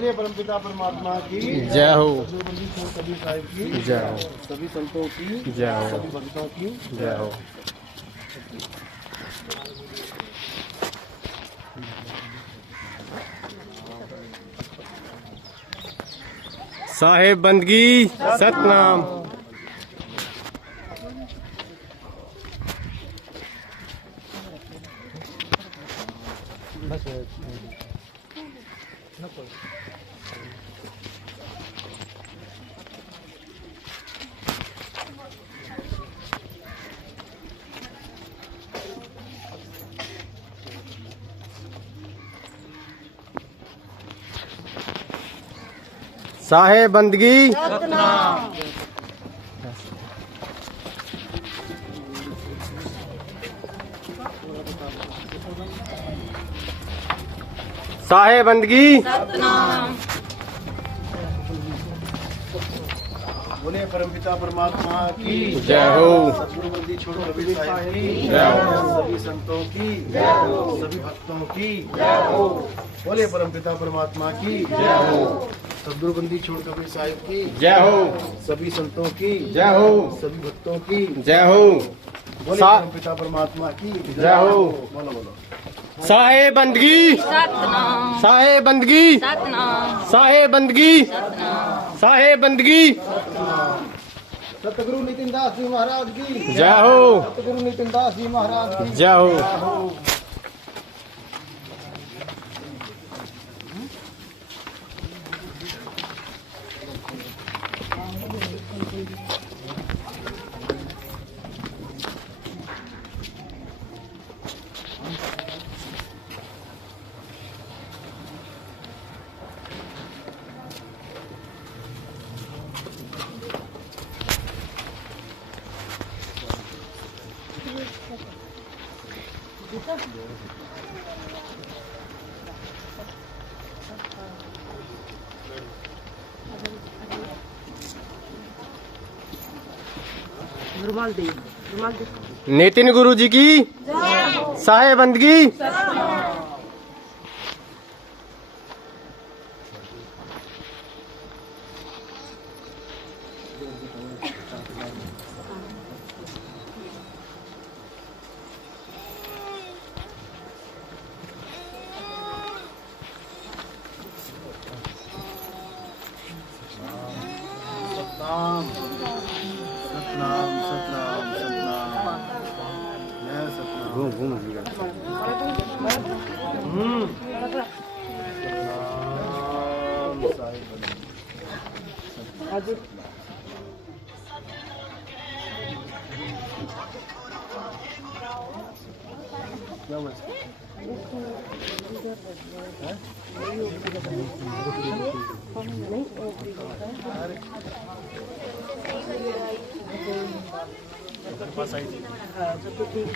बोलिए परमपिता परमात्मा की जय हो। सदगुरुबंदी छोड़ कबीर साहिब की जय हो। सभी संतों की जय हो। सभी भक्तों की जय हो। साहेब बंदगी सतनाम। साहेब बंदगी सतनाम। साहेब बंदगी सतनाम। बोले परमपिता परमात्मा की जय हो। सदगुरुबंदी छोड़ कबीर साहिब की जय हो। सभी संतों की जय हो। सभी भक्तों की जय हो। बोले परमपिता परमात्मा की जय हो। सदगुरुबंदी छोड़ कबीर साहिब की जय हो। सभी संतों की जय हो। सभी भक्तों की जय हो। बोले परमपिता परमात्मा की जय हो। बोलो बोलो। साहेब बंदगी सतनाम। साहेब बंदगी सतनाम। साहेब बंदगी सतनाम। साहेब बंदगी सतगुरु नितिन दास जी महाराज की जय हो। सतगुरु नितिन दास जी महाराज की जय हो। नितिन गुरु जी की साहेब बंदगी सतनाम सतनाम सतनाम सतनाम जय सतनाम। घूम घूम सतनाम साहिब बंदी। क्या हुआ इसका?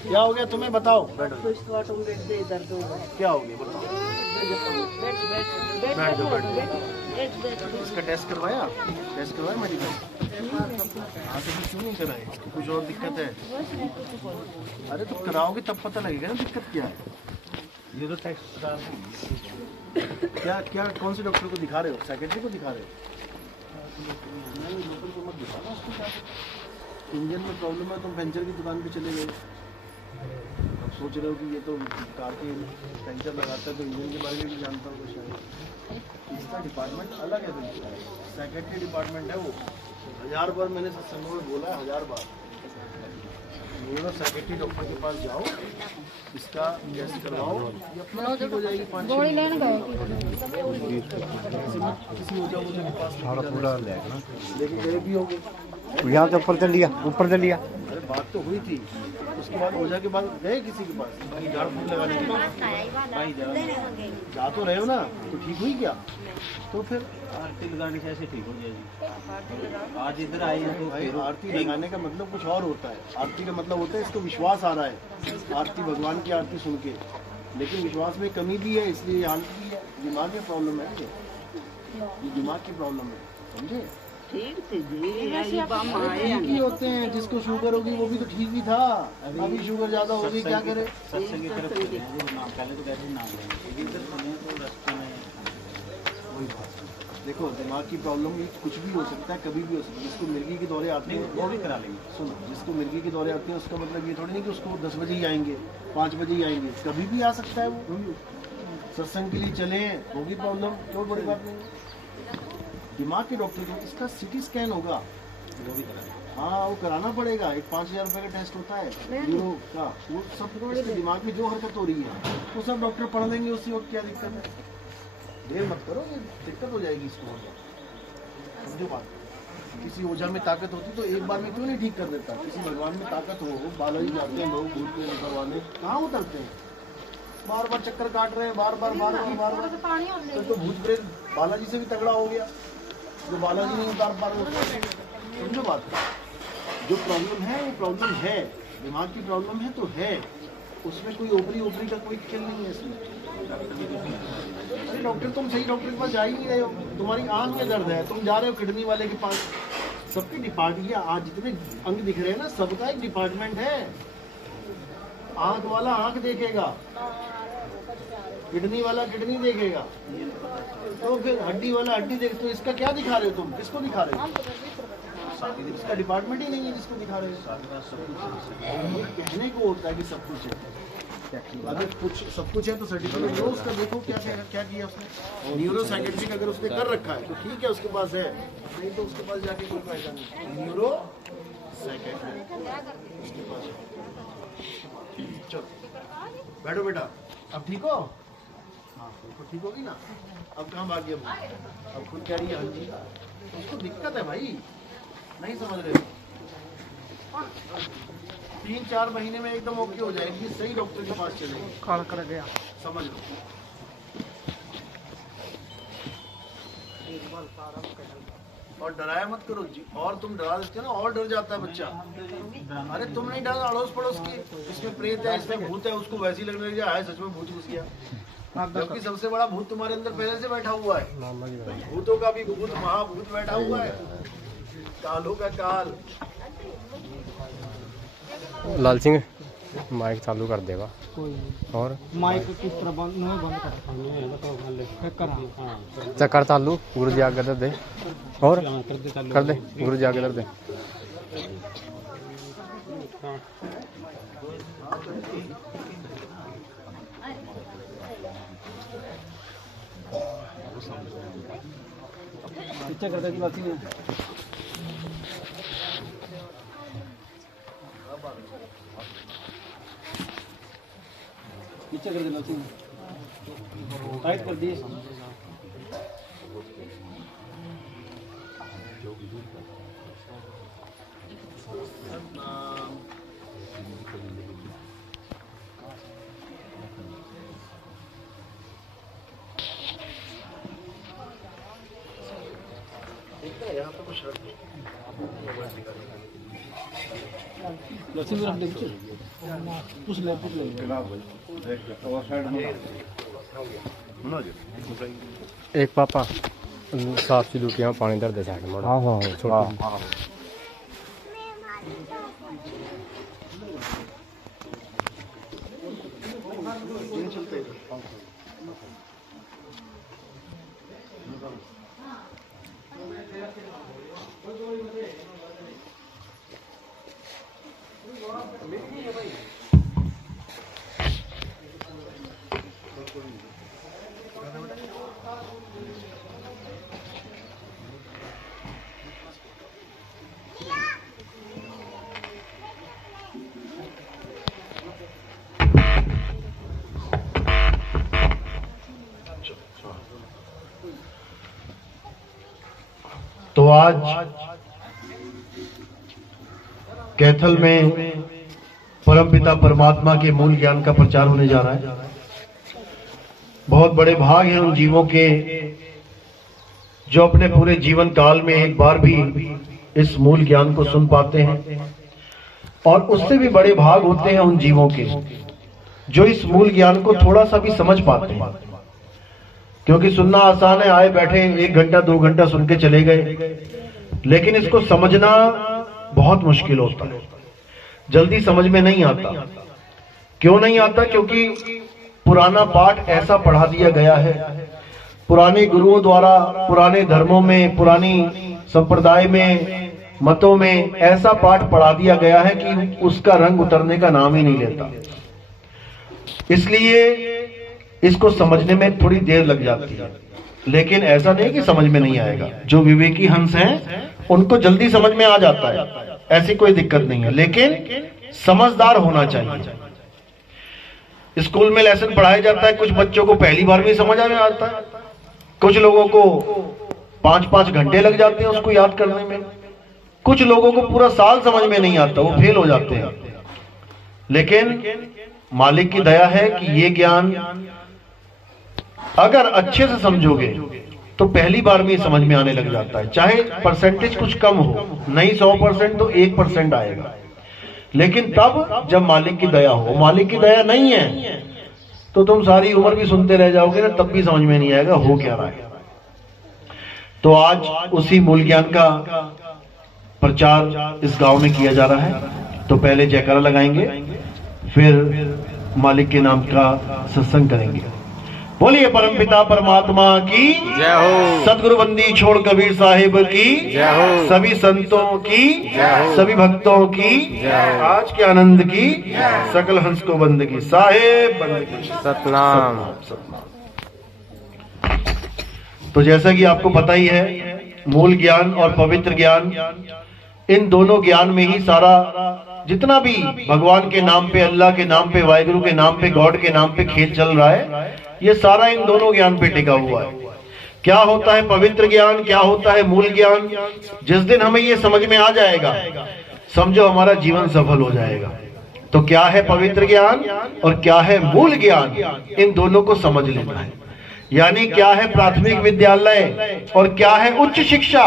क्या हो गया तुम्हें बताओ। बैठो। क्या हो गया बताओ। बैठ जाओ बैठ जाओ। इसका टेस्ट करवाया मेडिकल। हाँ तो फिर क्यों नहीं कराए? कुछ और दिक्कत है? अरे तो कराओगे तब पता लगेगा ना दिक्कत क्या है। ये तो टेस्ट क्या क्या कौन से डॉक्टर को दिखा रहे हो? सेक्रेटरी को दिखा रहे हो? नहीं लोकल को मत दिखाना उसके साथ। इंजन में प्रॉब्लम है, तुम पंचर की दुकान पे चले गए। अब सोच रहे हो कि ये तो कार के पंचर लगाता है तो इंजन के बारे में भी जानता होगा शायद। इसका डिपार्टमेंट अलग है बिल्कुल। सेक्रेटरी डिपार्टमेंट है वो। 1000 बार मैंने सत्संगों में बोला है, 1000 बार। ये सेक्रेटरी डॉक्टर के पास जाओ, इसका टेस्ट करवाओ, ये अपना ठीक हो जाएगी। 5-6 किसी हो जाओ के पास लेकिन गए भी होगे। यहाँ से ऊपर चल लिया अरे बात तो हुई थी, उसके बाद ओझा के बाद गए किसी के पास झाड़ फूक लगाने के बाद। जा तो रहे हो ना, तो ठीक हुई क्या? तो फिर आरती लगाने से ऐसे ठीक हो जाएगी। आज इधर आए हैं तो भाई आरती लगाने का मतलब कुछ और होता है। आरती का मतलब होता है इसको विश्वास आ रहा है, आरती भगवान की आरती सुन के। लेकिन विश्वास में कमी भी है, इसलिए ये हालत भी है। दिमाग की प्रॉब्लम है, ये दिमाग की प्रॉब्लम है, समझे? ठीक ही होते हैं। जिसको शुगर होगी वो भी तो ठीक ही था, अभी शुगर ज्यादा होगी क्या करे? सत्संग की तरफ चले हैं, जो नाम पहले तो कहते नाम लेंगे, इधर सुने तो रास्ते में कोई बात नहीं। देखो दिमाग की प्रॉब्लम कुछ भी हो सकता है, कभी भी हो सकता है। जिसको मिर्गी के दौरे आते हैं वो भी करा लेंगे। सुनो, जिसको मिर्गी के दौरे आते हैं उसका मतलब ये थोड़ी नहीं कि उसको 10 बजे ही आएंगे, 5 बजे ही आएंगे, कभी भी आ सकता है वो। सत्संग के लिए चले होगी प्रॉब्लम, कोई बड़ी बात नहीं। दिमाग के डॉक्टर को इसका सिटी स्कैन होगा, वो भी करा लेंगे। हाँ वो कराना पड़ेगा। एक 5,000 रुपये का टेस्ट होता है न्यूरो का, वो सब इसके दिमाग में जो हरकत हो रही है वो सब डॉक्टर पढ़ लेंगे उसी वक्त। क्या दिक्कत है? देर मत करो, ये दिक्कत हो जाएगी इसको। समझो बात, किसी ओझा में ताकत होती तो एक बार में क्यों नहीं ठीक कर देता? किसी भगवान में ताकत हो, बालाजी जाते हैं लोग भूत में करवाने, कहाँ उतरते हैं? बार बार चक्कर काट रहे हैं, बार बार तो भूत प्रेत बालाजी से भी तगड़ा हो गया, जो बालाजी नहीं उतार पा रहे। समझो बात, जो प्रॉब्लम है वो प्रॉब्लम है, दिमाग की प्रॉब्लम है तो है, उसमें कोई ओपरी का कोई खेल नहीं है इसमें। अरे डॉक्टर तुम सही डॉक्टर के पास जा ही नहीं रहे हो, तुम्हारी आंख में दर्द है, तुम जा रहे हो किडनी वाले के पास। सबके डिपार्टमेंट, आज जितने अंग दिख रहे हैं ना, सबका एक डिपार्टमेंट है। आंख वाला आंख देखेगा, किडनी वाला किडनी देखेगा, तो फिर हड्डी वाला हड्डी देख। तो इसका क्या दिखा रहे हो तुम? किसको दिखा रहे हो? इसका डिपार्टमेंट ही नहीं है जिसको दिखा रहे हो। ये कहने को होता है कि सब कुछ है, अगर कुछ सब कुछ है तो सर्टिफिकेट लो उसका, देखो क्या क्या किया उसने। न्यूरो साइकेट्रिक अगर उसने कर रखा है तो ठीक है, उसके पास है, नहीं तो उसके पास जाके कोई फायदा नहीं। न्यूरो साइकेट्रिक उसके पास है। चलो बैठो बेटा, अब ठीक हो? हाँ तो ठीक होगी ना। अब कहाँ भाग गया? अब खुद कह रही है हाँ जी, उसको दिक्कत है भाई, नहीं समझ रहे हो। 3-4 महीने में एकदम ओके हो जाएगी, सही डॉक्टर के पास चलेगी। काल कर गया, समझ लो। और डराया मत करो जी, और तुम डरा देते हो ना और डर जाता है बच्चा। अरे तुम नहीं डर, अड़ोस पड़ोस की, इसमें प्रेत है, इसमें भूत है, उसको वैसे ही लगने लग जाए सच में भूत घुस गया, जबकि सबसे बड़ा भूत तुम्हारे अंदर पहले से बैठा हुआ है। भूतों का भी भूत महाभूत बैठा हुआ है, कालों का काल। लाल सिंह माइक चालू कर देगा। और माइक किस तरह बंद कर चक्कर चालू, गुरु जी आगे दे। और कर दे, गुरु जी आगे दे। पीछे कर दे बात नहीं। पीछे कर देना चाहिए, टाइट कर दिए। यहाँ पे कुछ रख लक्ष्मी रख दे, पूछ ले एक पापा साफ सी लुटिया पानी दर दे साइड में। हाँ हाँ हाँ। तो आज कैथल में परमपिता परमात्मा के मूल ज्ञान का प्रचार होने जा रहा है। बहुत बड़े भाग हैं उन जीवों के जो अपने पूरे जीवन काल में एक बार भी इस मूल ज्ञान को सुन पाते हैं, और उससे भी बड़े भाग होते हैं उन जीवों के जो इस मूल ज्ञान को थोड़ा सा भी समझ पाते हैं। क्योंकि सुनना आसान है, आए बैठे 1 घंटा 2 घंटा सुन के चले गए, लेकिन इसको समझना बहुत मुश्किल होता है, जल्दी समझ में नहीं आता। क्यों नहीं आता? क्योंकि पुराना पाठ ऐसा पढ़ा दिया गया है पुराने गुरुओं द्वारा पुराने धर्मों में, पुरानी संप्रदाय में, मतों में ऐसा पाठ पढ़ा दिया गया है कि उसका रंग उतरने का नाम ही नहीं लेता। इसलिए इसको समझने में थोड़ी देर लग जाती है, लेकिन ऐसा नहीं कि समझ में नहीं आएगा। जो विवेकी हंस हैं उनको जल्दी समझ में आ जाता है, ऐसी कोई दिक्कत नहीं है, लेकिन समझदार होना चाहिए। स्कूल में लेसन पढ़ाया जाता है, कुछ बच्चों को पहली बार में समझ में आता है, कुछ लोगों को 5-5 घंटे लग जाते हैं उसको याद करने में, कुछ लोगों को पूरा साल समझ में नहीं आता, वो फेल हो जाते हैं। लेकिन मालिक की दया है कि ये ज्ञान अगर अच्छे से समझोगे तो पहली बार में समझ में आने लग जाता है। चाहे परसेंटेज कुछ कम हो, नहीं 100% तो 1% आएगा, लेकिन तब जब मालिक की दया हो। मालिक की दया नहीं है तो तुम सारी उम्र भी सुनते रह जाओगे ना, तब भी समझ में नहीं आएगा हो क्या रहा है। तो आज उसी मूल ज्ञान का प्रचार इस गांव में किया जा रहा है। तो पहले जयकारा लगाएंगे, फिर मालिक के नाम का सत्संग करेंगे। बोलिए परमपिता परमात्मा की जय हो, सदगुरु बंदी छोड़ कबीर साहिब की जय हो, सभी संतों की जय हो, सभी भक्तों की जय हो, आज के आनंद की सकल हंस को बंद की साहेब बंद की सतनाम। तो जैसा कि आपको पता ही है, मूल ज्ञान और पवित्र ज्ञान, इन दोनों ज्ञान में ही सारा जितना भी भगवान के नाम पे, अल्लाह के नाम पे, वाहिगुरु के नाम पे, गॉड के नाम पे खेल चल रहा है, ये सारा इन दोनों ज्ञान पे टिका हुआ है। क्या होता है पवित्र ज्ञान, क्या होता है मूल ज्ञान, जिस दिन हमें ये समझ में आ जाएगा, समझो हमारा जीवन सफल हो जाएगा। तो क्या है पवित्र ज्ञान और क्या है मूल ज्ञान, इन दोनों को समझ लेना है। यानी क्या है प्राथमिक विद्यालय और क्या है उच्च शिक्षा,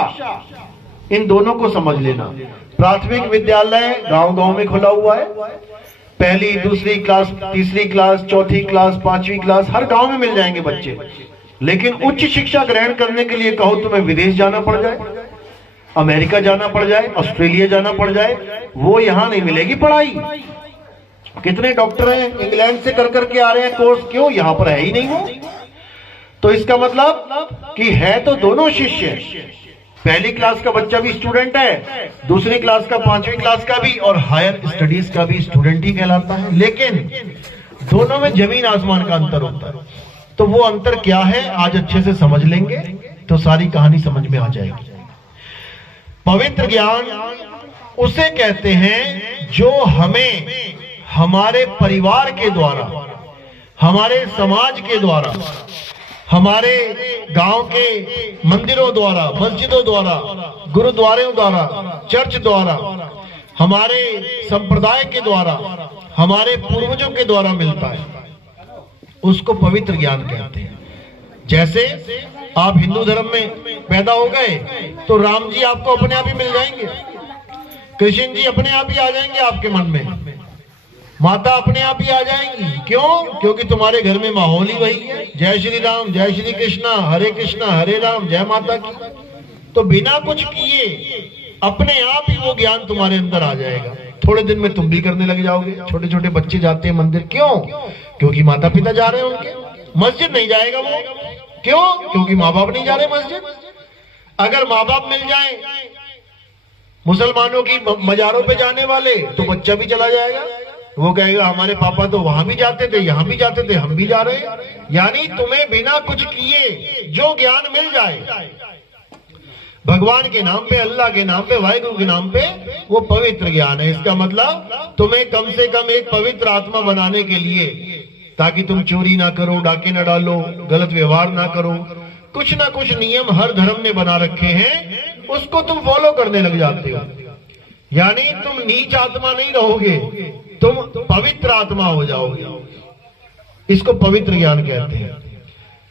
इन दोनों को समझ लेना। प्राथमिक विद्यालय गांव-गांव में खुला हुआ है, पहली, दूसरी क्लास, तीसरी क्लास, चौथी क्लास, 5वीं क्लास हर गांव में मिल जाएंगे बच्चे। लेकिन उच्च शिक्षा ग्रहण करने के लिए कहो तुम्हें विदेश जाना पड़ जाए, अमेरिका जाना पड़ जाए, ऑस्ट्रेलिया जाना पड़ जाए, वो यहां नहीं मिलेगी पढ़ाई। कितने डॉक्टर हैं इंग्लैंड से कर करके आ रहे हैं कोर्स, क्यों? यहां पर है ही नहीं वो। तो इसका मतलब कि है तो दोनों शिष्य, पहली क्लास का बच्चा भी स्टूडेंट है, दूसरी क्लास का, 5वीं क्लास का भी, और हायर स्टडीज का भी स्टूडेंट ही कहलाता है। लेकिन दोनों में जमीन आसमान का अंतर होता है। तो वो अंतर क्या है आज अच्छे से समझ लेंगे तो सारी कहानी समझ में आ जाएगी। पवित्र ज्ञान उसे कहते हैं जो हमें हमारे परिवार के द्वारा, हमारे समाज के द्वारा, हमारे गांव के मंदिरों द्वारा, मस्जिदों द्वारा, गुरुद्वारों द्वारा, चर्च द्वारा, हमारे संप्रदाय के द्वारा, हमारे पूर्वजों के द्वारा मिलता है, उसको पवित्र ज्ञान कहते हैं। जैसे आप हिंदू धर्म में पैदा हो गए तो राम जी आपको अपने आप ही मिल जाएंगे, कृष्ण जी अपने आप ही आ जाएंगे आपके मन में, माता अपने आप ही आ जाएंगी। क्यों? क्योंकि तुम्हारे घर में माहौल ही वही है, जय श्री राम, जय श्री कृष्णा, हरे राम, जय माता की। तो बिना कुछ किए अपने आप ही वो ज्ञान तुम्हारे अंदर आ जाएगा। थोड़े दिन में तुम भी करने लग जाओगे। छोटे छोटे बच्चे जाते हैं मंदिर, क्यों? क्योंकि माता पिता जा रहे हैं उनके। मस्जिद नहीं जाएगा वो, क्यों? क्योंकि माँ बाप नहीं जा रहे मस्जिद। अगर माँ बाप मिल जाए मुसलमानों की मजारों पे जाने वाले, तो बच्चा भी चला जाएगा, वो कहेगा हमारे पापा तो वहां भी जाते थे, यहाँ भी जाते थे, हम भी जा रहे हैं। यानी तुम्हें बिना कुछ किए जो ज्ञान मिल जाए भगवान के नाम पे, अल्लाह के नाम पे, वाहिगुरु के नाम पे, वो पवित्र ज्ञान है। इसका मतलब तुम्हें कम से कम एक पवित्र आत्मा बनाने के लिए, ताकि तुम चोरी ना करो, डाके ना डालो, गलत व्यवहार ना करो, कुछ ना कुछ नियम हर धर्म ने बना रखे हैं, उसको तुम फॉलो करने लग जाते हो। यानी तुम नीच आत्मा नहीं रहोगे, तुम पवित्र आत्मा हो जाओगे। इसको पवित्र ज्ञान कहते हैं।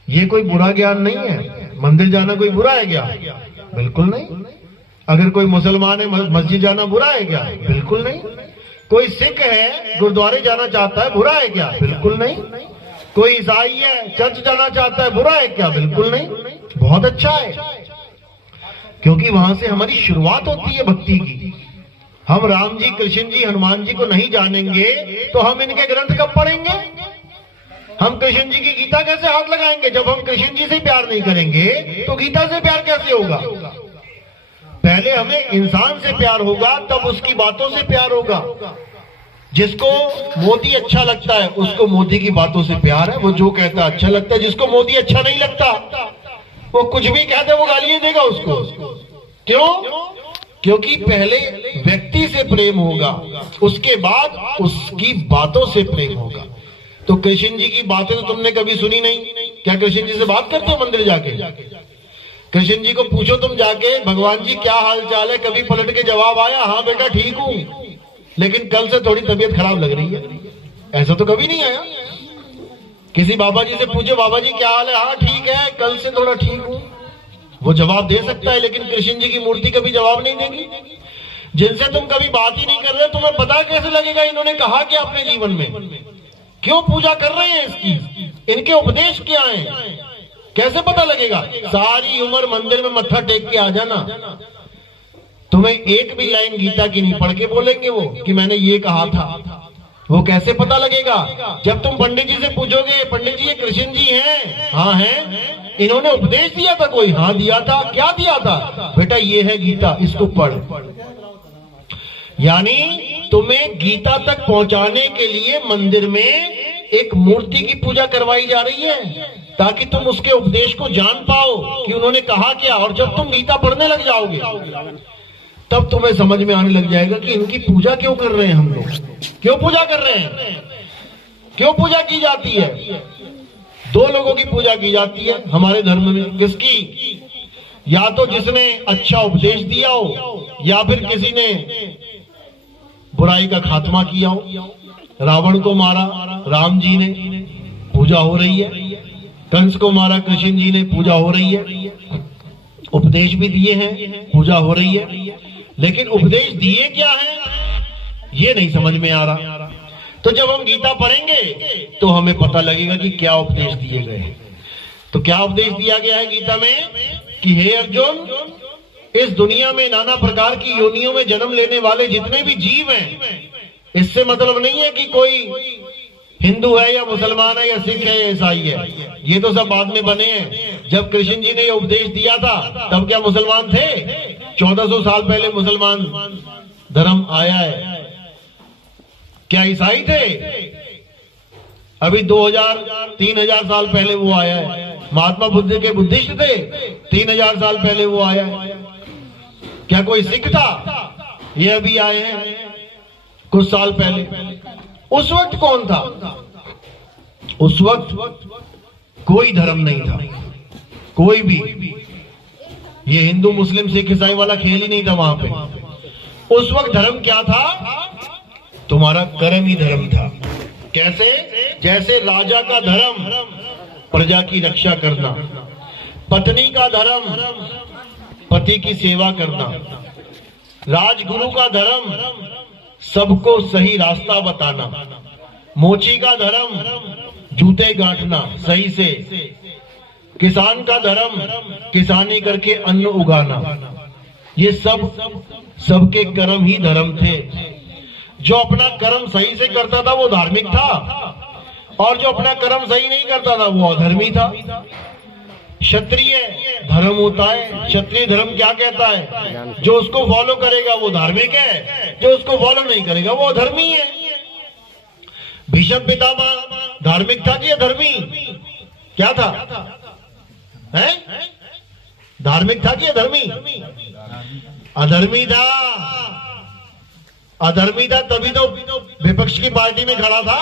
ये कोई बुरा ज्ञान नहीं है। मंदिर जाना कोई बुरा है क्या? बिल्कुल नहीं। अगर कोई मुसलमान है मस्जिद जाना बुरा है क्या? बिल्कुल नहीं। कोई सिख है गुरुद्वारे जाना चाहता है, बुरा है क्या? बिल्कुल नहीं। कोई ईसाई है चर्च जाना चाहता है, बुरा है क्या? बिल्कुल नहीं, बहुत अच्छा है। क्योंकि वहां से हमारी शुरुआत होती है भक्ति की। हम राम जी, कृष्ण जी, हनुमान जी को नहीं जानेंगे तो हम इनके ग्रंथ कब पढ़ेंगे? हम कृष्ण जी की गीता कैसे हाथ लगाएंगे? जब हम कृष्ण जी से प्यार नहीं करेंगे तो गीता से प्यार कैसे होगा? पहले हमें इंसान से प्यार होगा, तब उसकी बातों से प्यार होगा। जिसको मोदी अच्छा लगता है उसको मोदी की बातों से प्यार है, वो जो कहता है अच्छा लगता है। जिसको मोदी अच्छा नहीं लगता वो कुछ भी कहते वो गालियां देगा उसको। क्यों? क्योंकि पहले व्यक्ति से प्रेम होगा, उसके बाद उसकी बातों से प्रेम होगा। तो कृष्ण जी की बातें तो तुमने कभी सुनी नहीं? क्या कृष्ण जी से बात करते हो मंदिर जाके? कृष्ण जी को पूछो तुम जाके, भगवान जी क्या हाल चाल है, कभी पलट के जवाब आया हाँ बेटा ठीक हूं, लेकिन कल से थोड़ी तबीयत खराब लग रही है? ऐसा तो कभी नहीं आया। किसी बाबा जी से पूछो बाबा जी क्या हाल है, हाँ ठीक है कल से थोड़ा ठीक हूं, वो जवाब दे सकता है, लेकिन कृष्ण जी की मूर्ति कभी जवाब नहीं देगी। जिनसे तुम कभी बात ही नहीं कर रहे, तुम्हें पता कैसे लगेगा इन्होंने कहा क्या अपने जीवन में? क्यों पूजा कर रहे हैं इसकी? इनके उपदेश क्या हैं? कैसे पता लगेगा? सारी उम्र मंदिर में मत्था टेक के आ जाना, तुम्हें एक भी लाइन गीता की नहीं पढ़ के बोलेंगे वो कि मैंने ये कहा था। वो कैसे पता लगेगा? जब तुम पंडित जी से पूछोगे पंडित जी ये कृष्ण जी हैं? हाँ हैं। इन्होंने उपदेश दिया था कोई? हाँ दिया था। क्या दिया था? बेटा ये है गीता, इसको पढ़। यानी तुम्हें गीता तक पहुंचाने के लिए मंदिर में एक मूर्ति की पूजा करवाई जा रही है, ताकि तुम उसके उपदेश को जान पाओ कि उन्होंने कहा क्या। और जब तुम गीता पढ़ने लग जाओगे तब तुम्हें समझ में आने लग जाएगा कि इनकी पूजा क्यों कर रहे हैं हम लोग, क्यों पूजा कर रहे हैं, क्यों पूजा की जाती है। दो लोगों की पूजा की जाती है हमारे धर्म में। किसकी? या तो जिसने अच्छा उपदेश दिया हो, या फिर किसी ने बुराई का खात्मा किया हो। रावण को मारा राम जी ने, पूजा हो रही है। कंस को मारा कृष्ण जी ने, पूजा हो रही है। उपदेश भी दिए हैं, पूजा हो रही है। लेकिन उपदेश दिए क्या है ये नहीं समझ में आ रहा। तो जब हम गीता पढ़ेंगे तो हमें पता लगेगा कि क्या उपदेश दिए गए हैं। तो क्या उपदेश दिया गया है गीता में कि हे अर्जुन, इस दुनिया में नाना प्रकार की योनियों में जन्म लेने वाले जितने भी जीव हैं, इससे मतलब नहीं है कि कोई हिंदू है या मुसलमान है या सिख है या ईसाई है, ये तो सब बाद में बने हैं। जब कृष्ण जी ने ये उपदेश दिया था तब क्या मुसलमान थे? 1400 साल पहले मुसलमान धर्म आया है। क्या ईसाई थे? अभी 2000-3000 साल पहले वो आया है। महात्मा बुद्ध के बुद्धिस्ट थे, 3000 साल पहले वो आया है। क्या कोई सिख था? ये अभी आए हैं कुछ साल पहले। उस वक्त कौन था? उस वक्त कोई धर्म नहीं था, कोई भी। ये हिंदू मुस्लिम सिख ईसाई वाला खेल ही नहीं था वहां पे। उस वक्त धर्म क्या था? तुम्हारा कर्म ही धर्म था। कैसे? जैसे राजा का धर्म प्रजा की रक्षा करना, पत्नी का धर्म पति की सेवा करना, राजगुरु का धर्म सबको सही रास्ता बताना, मोची का धर्म जूते गांठना सही से, किसान का धर्म किसानी करके अन्न उगाना। ये सबके कर्म ही धर्म थे। जो अपना कर्म सही से करता था वो धार्मिक था, और जो अपना कर्म सही नहीं करता था वो अधर्मी था। क्षत्रिय धर्म होता है। क्षत्रिय धर्म क्या कहता है? जो उसको फॉलो करेगा वो धार्मिक है, जो उसको फॉलो नहीं करेगा वो अधर्मी है। भीष्म पितामह धार्मिक था कि अधर्मी? क्या था? है? धार्मिक था कि अधर्मी? अधर्मी था। अधर्मी था तभी तो विपक्ष की पार्टी में खड़ा था।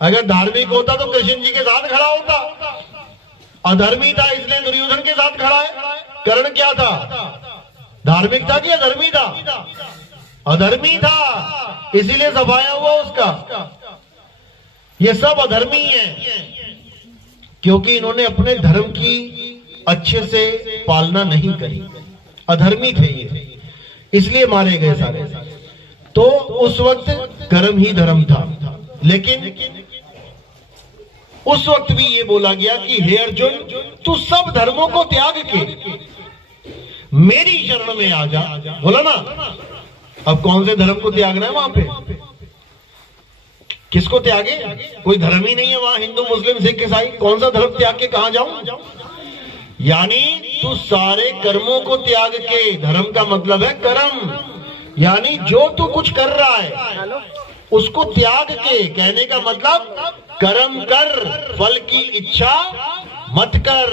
अगर धार्मिक होता तो कृष्ण जी के साथ खड़ा होता। अधर्मी था इसलिए दुर्योधन के साथ खड़ा है। कारण क्या था? धार्मिक था कि अधर्मी था? अधर्मी था, इसीलिए सफाया हुआ उसका। ये सब अधर्मी है, क्योंकि इन्होंने अपने धर्म की अच्छे से पालना नहीं करी। अधर्मी थे ये, इसलिए मारे गए सारे। तो उस वक्त कर्म ही धर्म था। लेकिन उस वक्त भी ये बोला गया कि हे अर्जुन, तू सब धर्मों को त्याग के मेरी शरण में आ जा। बोला ना? अब कौन से धर्म को त्यागना है वहां पे? किसको त्यागे? कोई धर्म ही नहीं है वहां, हिंदू मुस्लिम सिख ईसाई, कौन सा धर्म त्याग के कहां जाऊं? यानी तू सारे कर्मों को त्याग के, धर्म का मतलब है कर्म, यानी जो तू कुछ कर रहा है उसको त्याग के, कहने का मतलब कर्म कर, फल की इच्छा मत कर।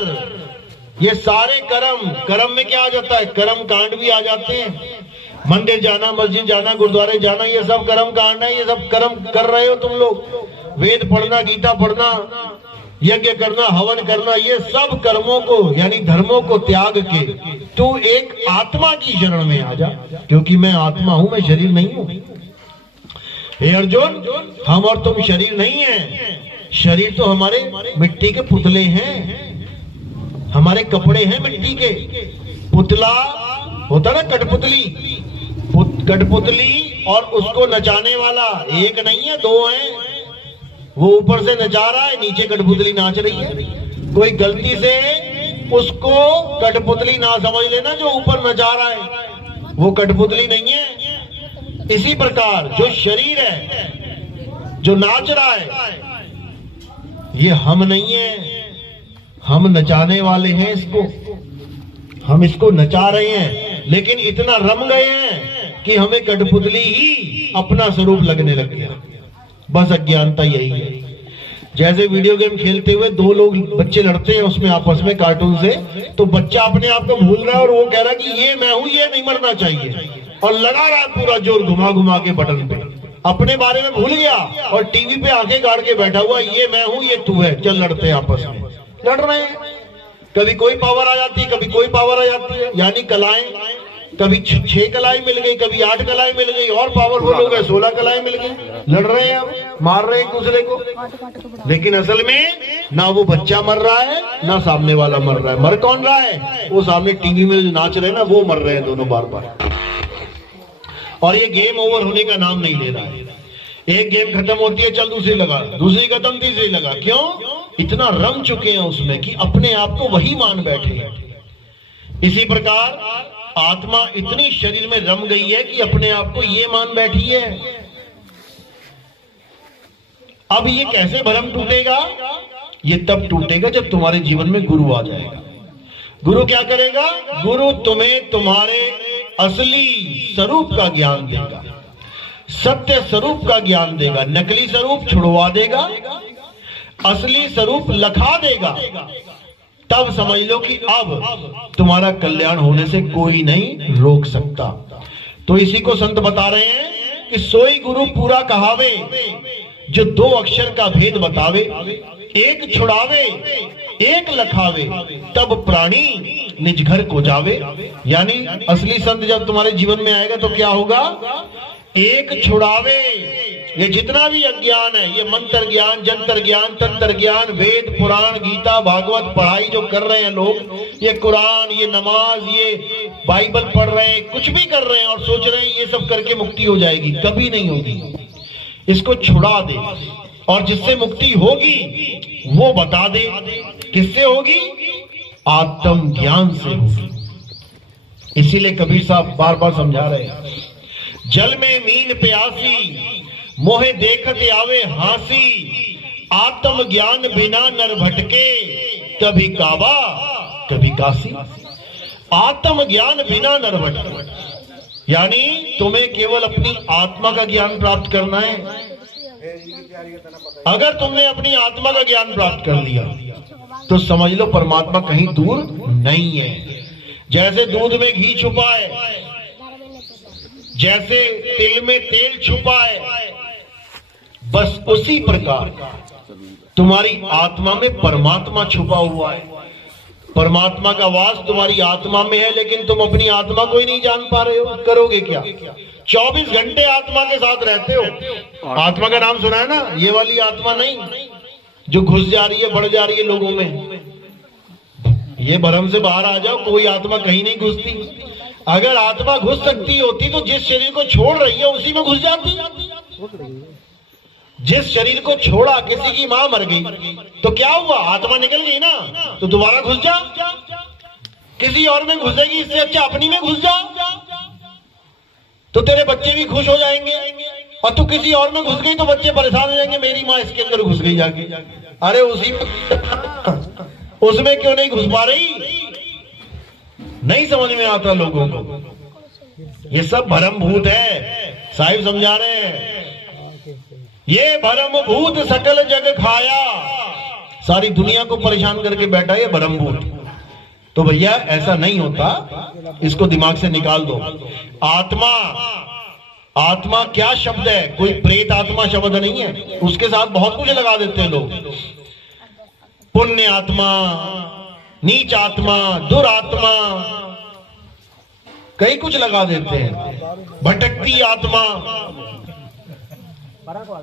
ये सारे कर्म में क्या आ जाता है? कर्म कांड भी आ जाते हैं। मंदिर जाना, मस्जिद जाना, गुरुद्वारे जाना, ये सब कर्म कांड है, ये सब कर्म कर रहे हो तुम लोग। वेद पढ़ना, गीता पढ़ना, यज्ञ करना, हवन करना, ये सब कर्मों को यानी धर्मों को त्याग के तू एक आत्मा की शरण में आ जा, क्योंकि मैं आत्मा हूं, मैं शरीर नहीं हूं। हे अर्जुन, हम और तुम शरीर नहीं है। शरीर तो हमारे मिट्टी के पुतले हैं, हमारे कपड़े हैं मिट्टी के। पुतला होता ना, कठपुतली, कठपुतली और उसको नचाने वाला एक नहीं है, दो हैं। वो ऊपर से नचा रहा है, नीचे कठपुतली नाच रही है। कोई गलती से उसको कठपुतली ना समझ लेना, जो ऊपर नचा रहा है वो कठपुतली नहीं है। इसी प्रकार जो शरीर है, जो नाच रहा है, ये हम नहीं है, हम नचाने वाले हैं इसको, हम इसको नचा रहे हैं, लेकिन इतना रम गए हैं कि हमें कठपुतली ही अपना स्वरूप लगने लग गया। बस अज्ञानता यही है। जैसे वीडियो गेम खेलते हुए दो लोग बच्चे लड़ते हैं उसमें आपस में कार्टून से, तो बच्चा अपने आप को भूल रहा है और वो कह रहा है कि ये मैं हूं, ये नहीं मरना चाहिए, और लगा रहा है पूरा जोर घुमा घुमा के बटन पे, अपने बारे में भूल गया और टीवी पे आंखें गाड़ के बैठा हुआ, ये मैं हूं, ये तू है, चल लड़ते हैं आपस में। लड़ रहे हैं, कभी कोई पावर आ जाती है, कभी कोई पावर आ जाती है, यानी कलाएं, कभी 6 कलाएं मिल गई, कभी 8 कलाएं मिल गई, और पावरफुल हो गए 16 कलाएं मिल गई। लड़ रहे हैं, हम मार रहे हैं एक दूसरे को, लेकिन असल में ना वो बच्चा मर रहा है ना सामने वाला मर रहा है। मर कौन रहा है? वो सामने टीवी में जो नाच रहे हैं ना, वो मर रहे हैं दोनों बार बार। और ये गेम ओवर होने का नाम नहीं ले रहा है। एक गेम खत्म होती है, चल दूसरी लगा, दूसरी खत्म, तीसरी लगा। क्यों? इतना रम चुके हैं उसमें कि अपने आप को वही मान बैठे हैं। इसी प्रकार आत्मा इतनी शरीर में रम गई है कि अपने आप को ये मान बैठी है। अब ये कैसे भ्रम टूटेगा? ये तब टूटेगा जब तुम्हारे जीवन में गुरु आ जाएगा। गुरु क्या करेगा? गुरु तुम्हें तुम्हारे असली स्वरूप का ज्ञान देगा, सत्य स्वरूप का ज्ञान देगा, नकली स्वरूप छुड़वा देगा, असली स्वरूप लखा देगा। तब समझ लो कि अब तुम्हारा कल्याण होने से कोई नहीं रोक सकता। तो इसी को संत बता रहे हैं कि सोई गुरु पूरा कहावे, जो 2 अक्षर का भेद बतावे, एक छुड़ावे एक लखावे, तब प्राणी निज घर को जावे। यानी असली संत जब तुम्हारे जीवन में आएगा तो क्या होगा? एक छुड़ावे, ये जितना भी अज्ञान है, ये मंत्र ज्ञान, जंतर ज्ञान, तंत्र ज्ञान, वेद पुराण गीता भागवत पढ़ाई जो कर रहे हैं लोग, ये कुरान, ये नमाज, ये बाइबल पढ़ रहे हैं, कुछ भी कर रहे हैं और सोच रहे हैं ये सब करके मुक्ति हो जाएगी, कभी नहीं होगी। इसको छुड़ा दे और जिससे मुक्ति होगी वो बता दे। किससे होगी? आत्म ज्ञान से होगी। इसीलिए कबीर साहब बार बार समझा रहे हैं, जल में मीन प्यासी, मोहे देखत आवे हासी, आत्म ज्ञान बिना नर भटके, कभी काबा कभी काशी। आत्म ज्ञान बिना नर भटके, यानी तुम्हें केवल अपनी आत्मा का ज्ञान प्राप्त करना है। अगर तुमने अपनी आत्मा का ज्ञान प्राप्त कर लिया तो समझ लो परमात्मा कहीं दूर नहीं है। जैसे दूध में घी छुपा है, जैसे तिल में तेल छुपा है, बस उसी प्रकार तुम्हारी आत्मा में परमात्मा छुपा हुआ है। परमात्मा का वास तुम्हारी आत्मा में है, लेकिन तुम अपनी आत्मा को ही नहीं जान पा रहे हो। करोगे क्या? 24 घंटे आत्मा के साथ रहते हो। आत्मा का नाम सुना है ना? ये वाली आत्मा नहीं जो घुस जा रही है, बढ़ जा रही है लोगों में। ये भ्रम से बाहर आ जाओ, कोई आत्मा कहीं नहीं घुसती। अगर आत्मा घुस सकती होती तो जिस शरीर को छोड़ रही है उसी में घुस जाती। जिस शरीर को छोड़ा, किसी की मां मर गई तो क्या हुआ? आत्मा निकल गई ना, तो दोबारा घुस जा। किसी और में घुसेगी, इससे अच्छा अपनी में घुस जा, तो तेरे बच्चे भी खुश हो जाएंगे। और तू किसी और में घुस गई तो बच्चे परेशान हो जाएंगे, मेरी माँ इसके अंदर घुस गई जाके। अरे उसी उसमें क्यों नहीं घुस पा रही? नहीं समझ में आता लोगों को। ये सब भरम भूत है, साहिब समझा रहे हैं। ये भरम भूत सकल जग खाया, सारी दुनिया को परेशान करके बैठा है भरम भूत। तो भैया ऐसा नहीं होता, इसको दिमाग से निकाल दो। आत्मा, आत्मा क्या शब्द है? कोई प्रेत आत्मा शब्द नहीं है, उसके साथ बहुत कुछ लगा देते हैं लोग। पुण्य आत्मा, नीच आत्मा, दुरात्मा, कई कुछ लगा देते हैं। भटकती आत्मा,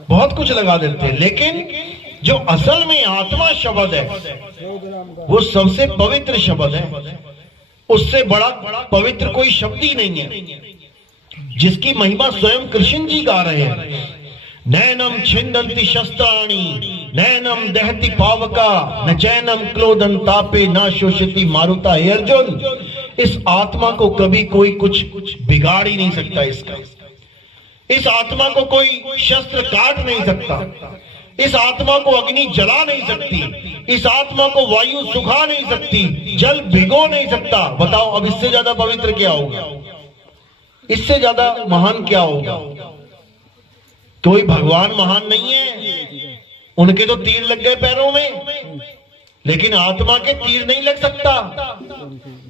बहुत कुछ लगा देते हैं। लेकिन जो असल में आत्मा शब्द है वो सबसे पवित्र शब्द है, उससे बड़ा पवित्र कोई शब्द ही नहीं है, जिसकी महिमा स्वयं कृष्ण जी गा रहे हैं। नैनम छिंदंति शस्त्राणि नैनम दहति पावका न चैनम क्लोदन तापे न शोषति मारुता। हे अर्जुन, इस आत्मा को कभी कोई कुछ बिगाड़ ही नहीं सकता। इस आत्मा को कोई शस्त्र काट नहीं सकता, इस आत्मा को अग्नि जला नहीं सकती, इस आत्मा को वायु सुखा नहीं सकती, जल भिगो नहीं सकता। बताओ अब इससे ज्यादा पवित्र क्या होगा? इससे ज्यादा महान क्या होगा? कोई भगवान महान नहीं है, उनके तो तीर लग गए पैरों में, लेकिन आत्मा के तीर नहीं लग सकता।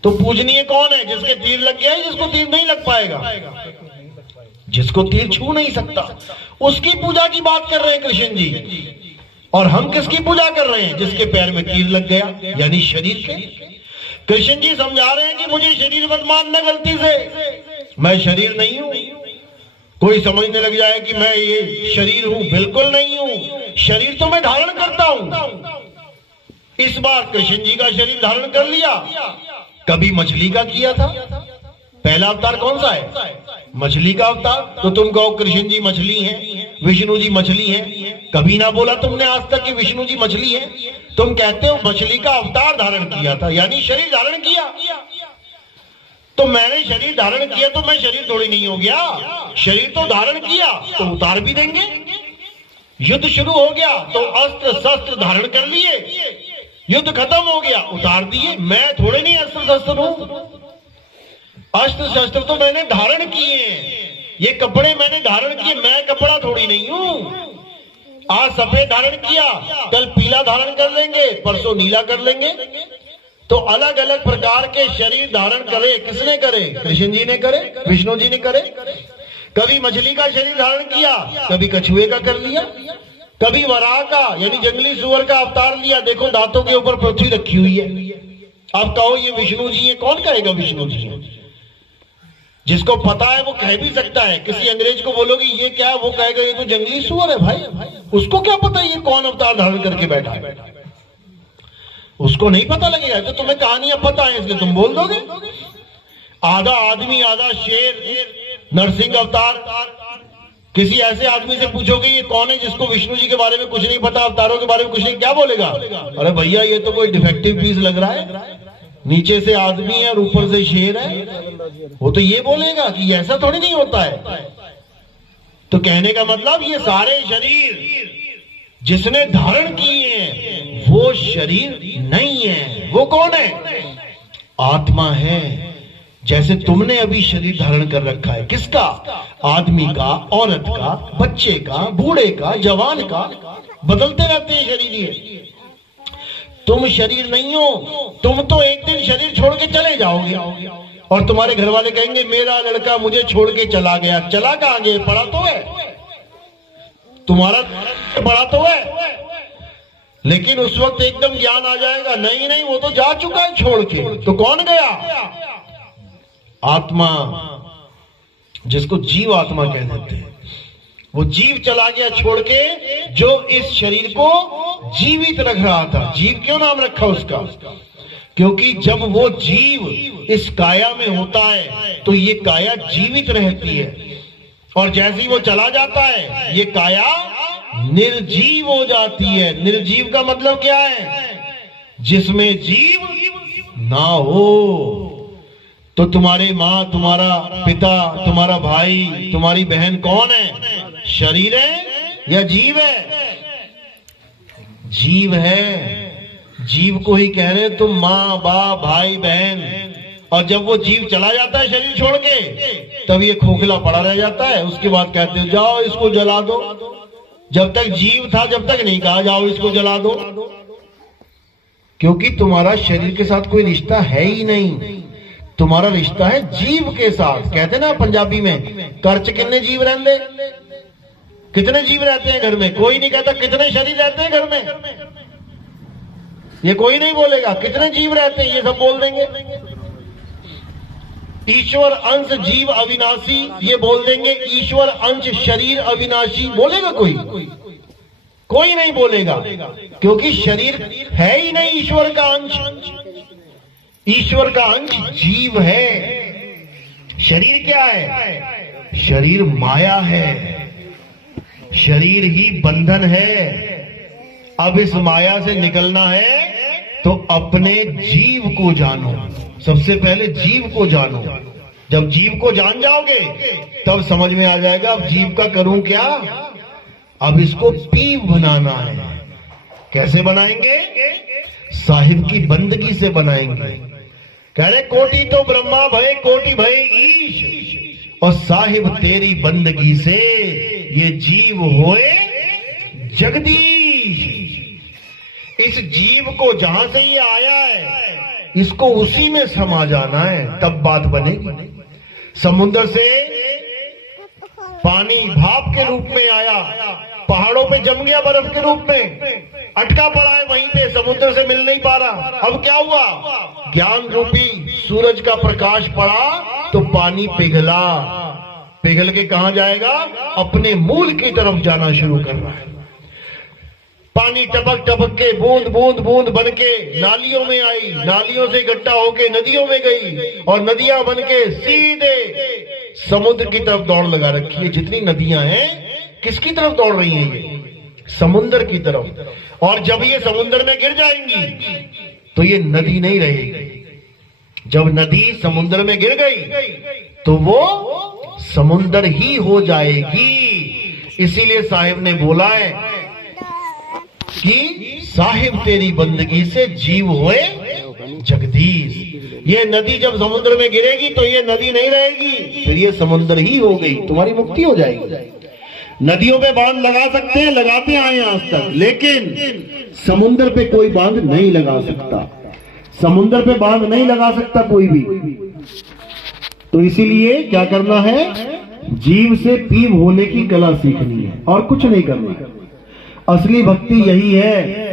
तो पूजनीय कौन है? जिसके तीर लग गया है, जिसको तीर नहीं लग पाएगा, जिसको तीर छू नहीं सकता, उसकी पूजा की बात कर रहे हैं कृष्ण जी। और हम किसकी पूजा कर रहे हैं? जिसके पैर में तीर लग गया, यानी शरीर के। कृष्ण जी समझा रहे हैं कि मुझे शरीर मत मानना गलती से, मैं शरीर नहीं हूं। कोई समझने लग जाए कि मैं ये शरीर हूं, बिल्कुल नहीं हूं। शरीर तो मैं धारण करता हूं। इस बार कृष्ण जी का शरीर धारण कर लिया, कभी मछली का किया था। पहला अवतार कौन सा है? मछली का अवतार। तो तुम कहो कृष्ण जी मछली हैं, विष्णु जी मछली हैं, कभी ना बोला तुमने आज तक कि विष्णु जी मछली हैं। तुम कहते हो मछली का अवतार धारण किया था, यानी शरीर धारण किया। तो मैंने शरीर धारण किया तो मैं शरीर थोड़ी नहीं हो गया। शरीर तो धारण किया तो उतार भी देंगे। युद्ध शुरू हो गया तो अस्त्र शस्त्र धारण कर लिए, युद्ध खत्म हो गया उतार दिए। मैं थोड़े नहीं अस्त्र शस्त्र हूं, अस्त्र शस्त्र तो मैंने धारण किए। ये कपड़े मैंने धारण किए, मैं कपड़ा थोड़ी नहीं हूं। आज सफेद धारण किया, कल पीला धारण कर लेंगे, परसों नीला कर लेंगे। तो अलग अलग प्रकार के शरीर धारण करे, किसने करे? कृष्ण जी ने करे, विष्णु जी ने करे। कभी मछली का शरीर धारण किया, कभी कछुए का कर लिया, कभी वराह का यानी जंगली सुअर का अवतार लिया। देखो दांतों के ऊपर पृथ्वी रखी हुई है। अब कहो ये विष्णु जी है, कौन कहेगा विष्णु जी है? जिसको पता है वो कह भी सकता है। किसी अंग्रेज को बोलोगे ये क्या है, वो कहेगा ये तो जंगली सुअर है। भाई उसको क्या पता ये कौन अवतार धारण करके बैठा है? उसको नहीं पता लगेगा। तो तुम्हें कहानियां पता है इसलिए तुम बोल दोगे। आधा आदमी आधा शेर, नरसिंह अवतार। किसी ऐसे आदमी से पूछोगे ये कौन है जिसको विष्णु जी के बारे में कुछ नहीं पता, अवतारों के बारे में कुछ नहीं, क्या बोलेगा? अरे भैया ये तो कोई डिफेक्टिव पीस लग रहा है, नीचे से आदमी है और ऊपर से शेर है। वो तो ये बोलेगा कि ऐसा थोड़ी नहीं होता है। तो कहने का मतलब ये सारे शरीर जिसने धारण किए हैं वो शरीर नहीं है। वो कौन है? आत्मा है। जैसे तुमने अभी शरीर धारण कर रखा है, किसका? आदमी का, औरत का, बच्चे का, बूढ़े का, जवान का, बदलते रहते हैं शरीर ये। तुम शरीर नहीं हो। तुम तो एक दिन शरीर छोड़ के चले जाओगे और तुम्हारे घर वाले कहेंगे मेरा लड़का मुझे छोड़ के चला गया। चला कहां गया? पड़ा तो है, तुम्हारा पड़ा तो है। लेकिन उस वक्त एकदम ज्ञान आ जाएगा, नहीं नहीं वो तो जा चुका है छोड़ के। तो कौन गया? आत्मा, जिसको जीव आत्मा कह देते हैं। वो जीव चला गया छोड़ के, जो इस शरीर को जीवित रख रहा था। जीव क्यों नाम रखा उसका? क्योंकि जब वो जीव इस काया में होता है तो ये काया जीवित रहती है, और जैसे ही वो चला जाता है ये काया निर्जीव हो जाती है। निर्जीव का मतलब क्या है? जिसमें जीव ना हो। तो तुम्हारी माँ, तुम्हारा पिता, तुम्हारा भाई, तुम्हारी बहन कौन है? शरीर है या जीव है? जीव है। जीव को ही कह रहे तुम माँ बाप भाई बहन। और जब वो जीव चला जाता है शरीर छोड़ के, तब ये खोखला पड़ा रह जाता है। उसके बाद कहते हो जाओ इसको जला दो। जब तक जीव था जब तक नहीं कहा जाओ इसको जला दो, क्योंकि तुम्हारा शरीर के साथ कोई रिश्ता है ही नहीं। तुम्हारा रिश्ता है जीव के साथ। कहते ना पंजाबी में, कर्च कितने जीव रहते, कितने जीव रहते हैं घर में? कोई नहीं कहता कितने शरीर रहते हैं घर में, ये कोई नहीं बोलेगा। कितने जीव रहते हैं ये सब बोल देंगे। ईश्वर अंश जीव अविनाशी ये बोल देंगे। ईश्वर अंश शरीर अविनाशी बोलेगा कोई? कोई नहीं बोलेगा, क्योंकि शरीर है ही नहीं ईश्वर का अंश। ईश्वर का अंश जीव है। शरीर क्या है? शरीर माया है, शरीर ही बंधन है। अब इस माया से निकलना है तो अपने जीव को जानो। सबसे पहले जीव को जानो। जब जीव को जान जाओगे तब समझ में आ जाएगा अब जीव का करूं क्या। अब इसको पीव बनाना है। कैसे बनाएंगे? साहिब की बंदगी से बनाएंगे। कह रहे कोटि तो ब्रह्मा भय कोटि भय ईश, और साहिब तेरी बंदगी से ये जीव होए जगदीश। इस जीव को जहां से ये आया है इसको उसी में समा जाना है, तब बात बनेगी। समुद्र से पानी भाप के रूप में आया, पहाड़ों पे जम गया बर्फ के रूप में, अटका पड़ा है वहीं पे, समुद्र से मिल नहीं पा रहा। अब क्या हुआ? ज्ञान रूपी सूरज का प्रकाश पड़ा तो पानी पिघला। पिघल के कहां जाएगा? अपने मूल की तरफ जाना शुरू कर रहा है। पानी टपक टपक के बूंद बूंद बूंद बन के नालियों में आई, नालियों से इकट्ठा होके नदियों में गई, और नदियां बन के सीधे समुद्र की तरफ दौड़ लगा रखी है। जितनी नदियां हैं किसकी तरफ दौड़ रही हैं? ये समुद्र की तरफ। और जब ये समुद्र में गिर जाएंगी तो ये नदी नहीं रहेगी। जब नदी समुद्र में गिर गई तो वो समुद्र ही हो जाएगी। इसीलिए साहिब ने बोला है कि साहिब तेरी बंदगी से जीव हुए जगदीश। ये नदी जब समुद्र में गिरेगी तो ये नदी नहीं रहेगी, फिर ये समुद्र ही हो गई, तुम्हारी मुक्ति हो जाएगी। नदियों पे बांध लगा सकते हैं, लगाते आए आज तक, लेकिन समुद्र पे कोई बांध नहीं लगा सकता। समुद्र पे बांध नहीं लगा सकता कोई भी। तो इसीलिए क्या करना है? जीव से पीव होने की कला सीखनी है और कुछ नहीं करना है। असली भक्ति यही है,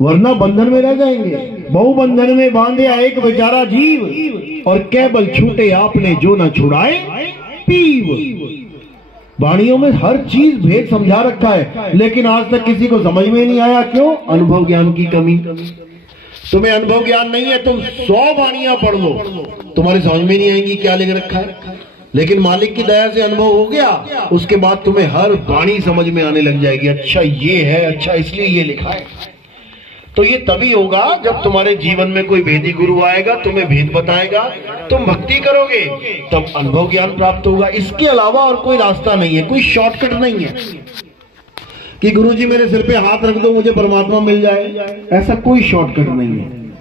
वरना बंधन में रह जाएंगे। बहु बंधन में बांधे एक बेचारा जीव, और केवल छूटे आपने जो न छुड़ाए पीव। वाणियों में हर चीज भेद समझा रखा है, लेकिन आज तक किसी को समझ में नहीं आया। क्यों? अनुभव ज्ञान की कमी। तुम्हें अनुभव ज्ञान नहीं है, तुम 100 वाणियां पढ़ लो, तुम्हारे समझ में नहीं आएंगी क्या लिख रखा है। लेकिन मालिक की दया से अनुभव हो गया, उसके बाद तुम्हें हर वाणी समझ में आने लग जाएगी। अच्छा ये है, अच्छा इसलिए ये लिखा है। तो ये तभी होगा जब तुम्हारे जीवन में कोई भेदी गुरु आएगा, तुम्हें भेद बताएगा, तुम भक्ति करोगे, तब अनुभव ज्ञान प्राप्त होगा। इसके अलावा और कोई रास्ता नहीं है, कोई शॉर्टकट नहीं है कि गुरुजी मेरे सिर पे हाथ रख दो मुझे परमात्मा मिल जाए। ऐसा कोई शॉर्टकट नहीं है,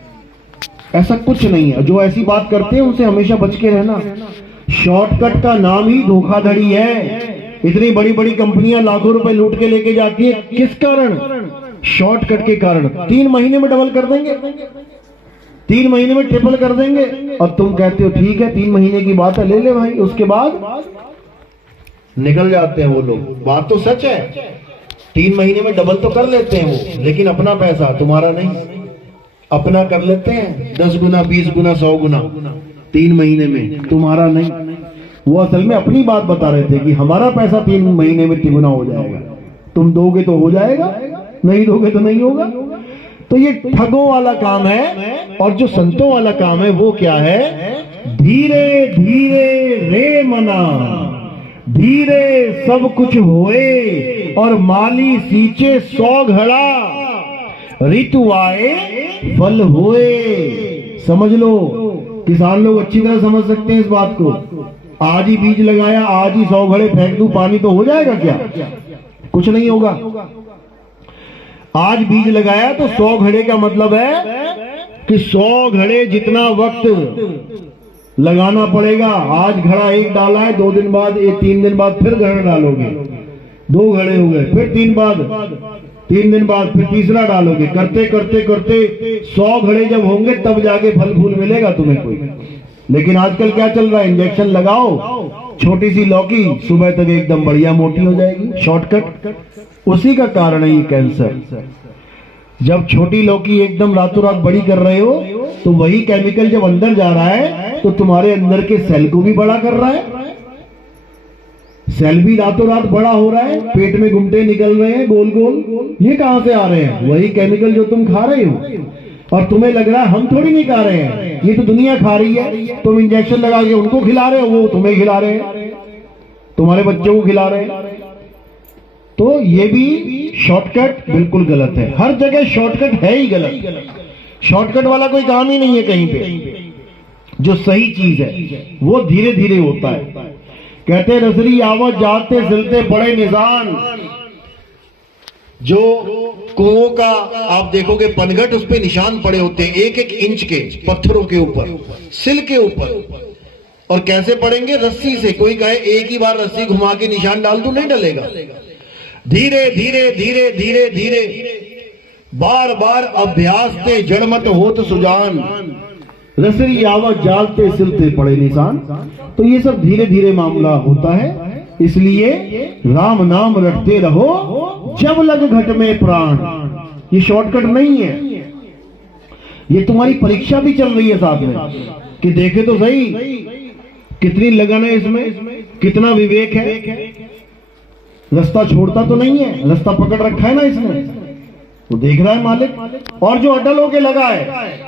ऐसा कुछ नहीं है। जो ऐसी बात करते हैं उनसे हमेशा बच के रहना। शॉर्टकट का नाम ही धोखाधड़ी है। इतनी बड़ी बड़ी कंपनियां लाखों रुपए लूट के लेके जाती है, किस कारण? शॉर्टकट के कारण। 3 महीने में डबल कर देंगे, 3 महीने में ट्रिपल कर देंगे, और तुम कहते हो ठीक है 3 महीने की बात है, ले ले भाई। उसके बाद निकल जाते हैं वो लोग। बात तो सच है, 3 महीने में डबल तो कर लेते हैं वो, लेकिन अपना पैसा तुम्हारा नहीं। अपना कर लेते हैं 10 गुना 20 गुना 100 गुना 3 महीने में, तुम्हारा नहीं। वो असल में अपनी बात बता रहे थे कि हमारा पैसा 3 महीने में 3 गुना हो जाएगा। तुम दोगे तो हो जाएगा, नहीं दोगे तो नहीं होगा। तो ये ठगों वाला काम है। और जो संतों वाला काम है वो क्या है? धीरे धीरे रे मना, धीरे सब कुछ होए, और माली सींचे 100 घड़ा, ऋतु आए फल होए। समझ लो, किसान लोग अच्छी तरह समझ सकते हैं इस बात को। आज ही बीज लगाया, आज ही 100 घड़े फेंक दूं, पानी तो हो जाएगा क्या? कुछ नहीं होगा। आज बीज लगाया तो 100 घड़े का मतलब है कि 100 घड़े जितना वक्त लगाना पड़ेगा। आज घड़ा एक डाला है, 2 दिन बाद, 3 दिन बाद फिर घड़ा डालोगे, 2 घड़े हो गए, फिर 3 दिन बाद फिर तीसरा डालोगे। करते करते करते 100 घड़े जब होंगे तब जाके फल फूल मिलेगा तुम्हें कोई। लेकिन आजकल क्या चल रहा है? इंजेक्शन लगाओ, छोटी सी लौकी सुबह तक एकदम बढ़िया मोटी हो जाएगी, शॉर्टकट। उसी का कारण है ये कैंसर। जब छोटी लौकी एकदम रातों रात बड़ी कर रहे हो तो वही केमिकल जब अंदर जा रहा है तो तुम्हारे अंदर के सेल को भी बड़ा कर रहा है। सेल भी रातों रात बड़ा हो रहा है, पेट में गुमटे निकल रहे हैं गोल गोल। ये कहां से आ रहे हैं? वही केमिकल जो तुम खा रहे हो। और तुम्हें लग रहा है हम थोड़ी नहीं खा रहे हैं, ये तो दुनिया खा रही है। तुम इंजेक्शन लगा के उनको खिला रहे हो, वो तुम्हें खिला रहे हैं, तुम्हारे बच्चों को खिला रहे हैं। तो ये भी शॉर्टकट बिल्कुल गलत है। हर जगह शॉर्टकट है ही गलत। शॉर्टकट वाला कोई काम ही नहीं है कहीं पे। जो सही चीज है वो धीरे धीरे होता है। कहते रसरी आवत जाते सिलते बड़े निशान। जो कुओं का आप देखोगे पनघट, उस पे निशान पड़े होते हैं 1-1 इंच के, पत्थरों के ऊपर, सिल के ऊपर। और कैसे पड़ेंगे? रस्सी से। कोई कहे एक ही बार रस्सी घुमा के निशान डाल दूं, नहीं डलेगा। धीरे धीरे धीरे धीरे धीरे बार बार अभ्यास ते जड़मत होत सुजान। रसरी आवत जालते सिलते पड़े निशान। तो ये सब धीरे धीरे मामला होता है। इसलिए राम नाम रटते रहो जब लग घट में प्राण। ये शॉर्टकट नहीं है। ये तुम्हारी परीक्षा भी चल रही है साथ में कि देखे तो सही कितनी लगन है इसमें, कितना विवेक है। रास्ता छोड़ता तो नहीं है, रास्ता पकड़ रखा है ना इसने, वो देख रहा है मालिक। और जो अटल होके लगा है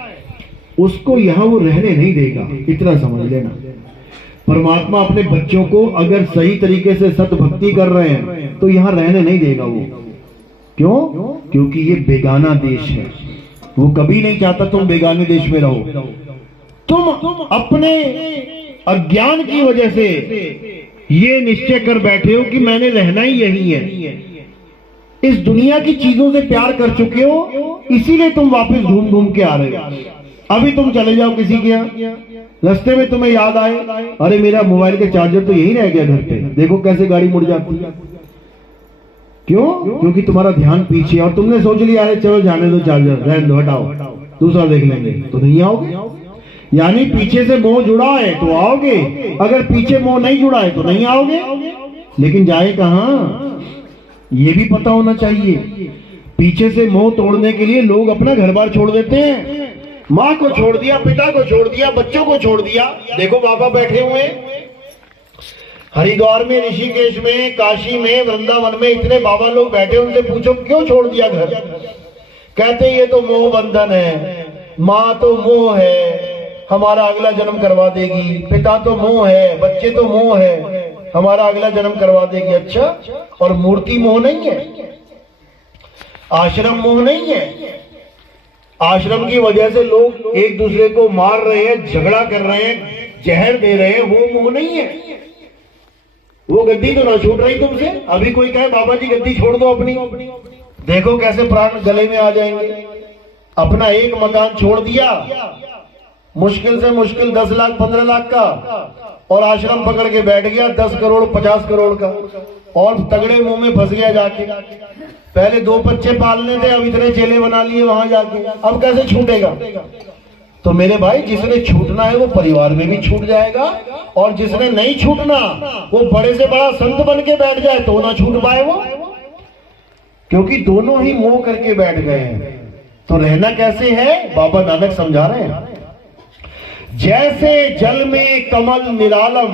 उसको यहां वो रहने नहीं देगा, इतना समझ लेना। परमात्मा अपने बच्चों को अगर सही तरीके से सतभक्ति कर रहे हैं तो यहां रहने नहीं देगा वो। क्यों? क्योंकि ये बेगाना देश है। वो कभी नहीं चाहता तुम बेगाने देश में रहो। तुम अपने अज्ञान की वजह से ये निश्चय कर बैठे हो कि मैंने रहना ही यही है। इस दुनिया की चीजों से प्यार कर चुके हो, इसीलिए तुम वापस घूम घूम के आ रहे हो। अभी तुम चले जाओ किसी के यहाँ, रास्ते में तुम्हें याद आए, अरे मेरा मोबाइल का चार्जर तो यही रह गया घर पे, देखो कैसे गाड़ी मुड़ जाती है। क्यों? क्योंकि तुम्हारा ध्यान पीछे, और तुमने सोच लिया अरे चलो जाने दो चार्जर, रहने दो, हटाओ, दूसरा देख लेंगे, तो नहीं आओगे। यानी पीछे से मोह जुड़ा है तो आओगे, अगर पीछे मोह नहीं जुड़ा है तो नहीं आओगे। लेकिन जाए कहां, ये भी पता होना चाहिए। पीछे से मोह तोड़ने के लिए लोग अपना घर बार छोड़ देते हैं। माँ को छोड़ दिया, पिता को छोड़ दिया, बच्चों को छोड़ दिया। देखो बाबा बैठे हुए हरिद्वार में, ऋषिकेश में, काशी में, वृंदावन में, इतने बाबा लोग बैठे, उनसे पूछो क्यों छोड़ दिया घर? कहते ये तो मोह बंधन है, माँ तो मोह है, हमारा अगला जन्म करवा देगी, पिता तो मोह है, बच्चे तो मोह है, हमारा अगला जन्म करवा देगी। अच्छा, और मूर्ति मोह नहीं है, आश्रम मोह नहीं है। आश्रम की वजह से लोग एक दूसरे को मार रहे हैं, झगड़ा कर रहे हैं, जहर दे रहे हैं, वो मोह नहीं है। वो गद्दी तो ना छूट रही तुमसे। अभी कोई कहे बाबा जी गद्दी छोड़ दो अपनी, देखो कैसे प्राण गले में आ जाएंगे। अपना एक मकान छोड़ दिया, मुश्किल से मुश्किल 10 लाख 15 लाख का, और आश्रम पकड़ के बैठ गया 10 करोड़ 50 करोड़ का, और तगड़े मुंह में फंस गया जाके। पहले 2 बच्चे पालने थे, अब इतने चेले बना लिए वहां जाके, अब कैसे छूटेगा? तो मेरे भाई, जिसने छूटना है वो परिवार में भी छूट जाएगा, और जिसने नहीं छूटना वो बड़े से बड़ा संत बन के बैठ जाए तो ना छूट पाए वो, क्योंकि दोनों ही मोह करके बैठ गए हैं। तो रहना कैसे है? बाबा नानक समझा रहे हैं, जैसे जल में कमल निरालम।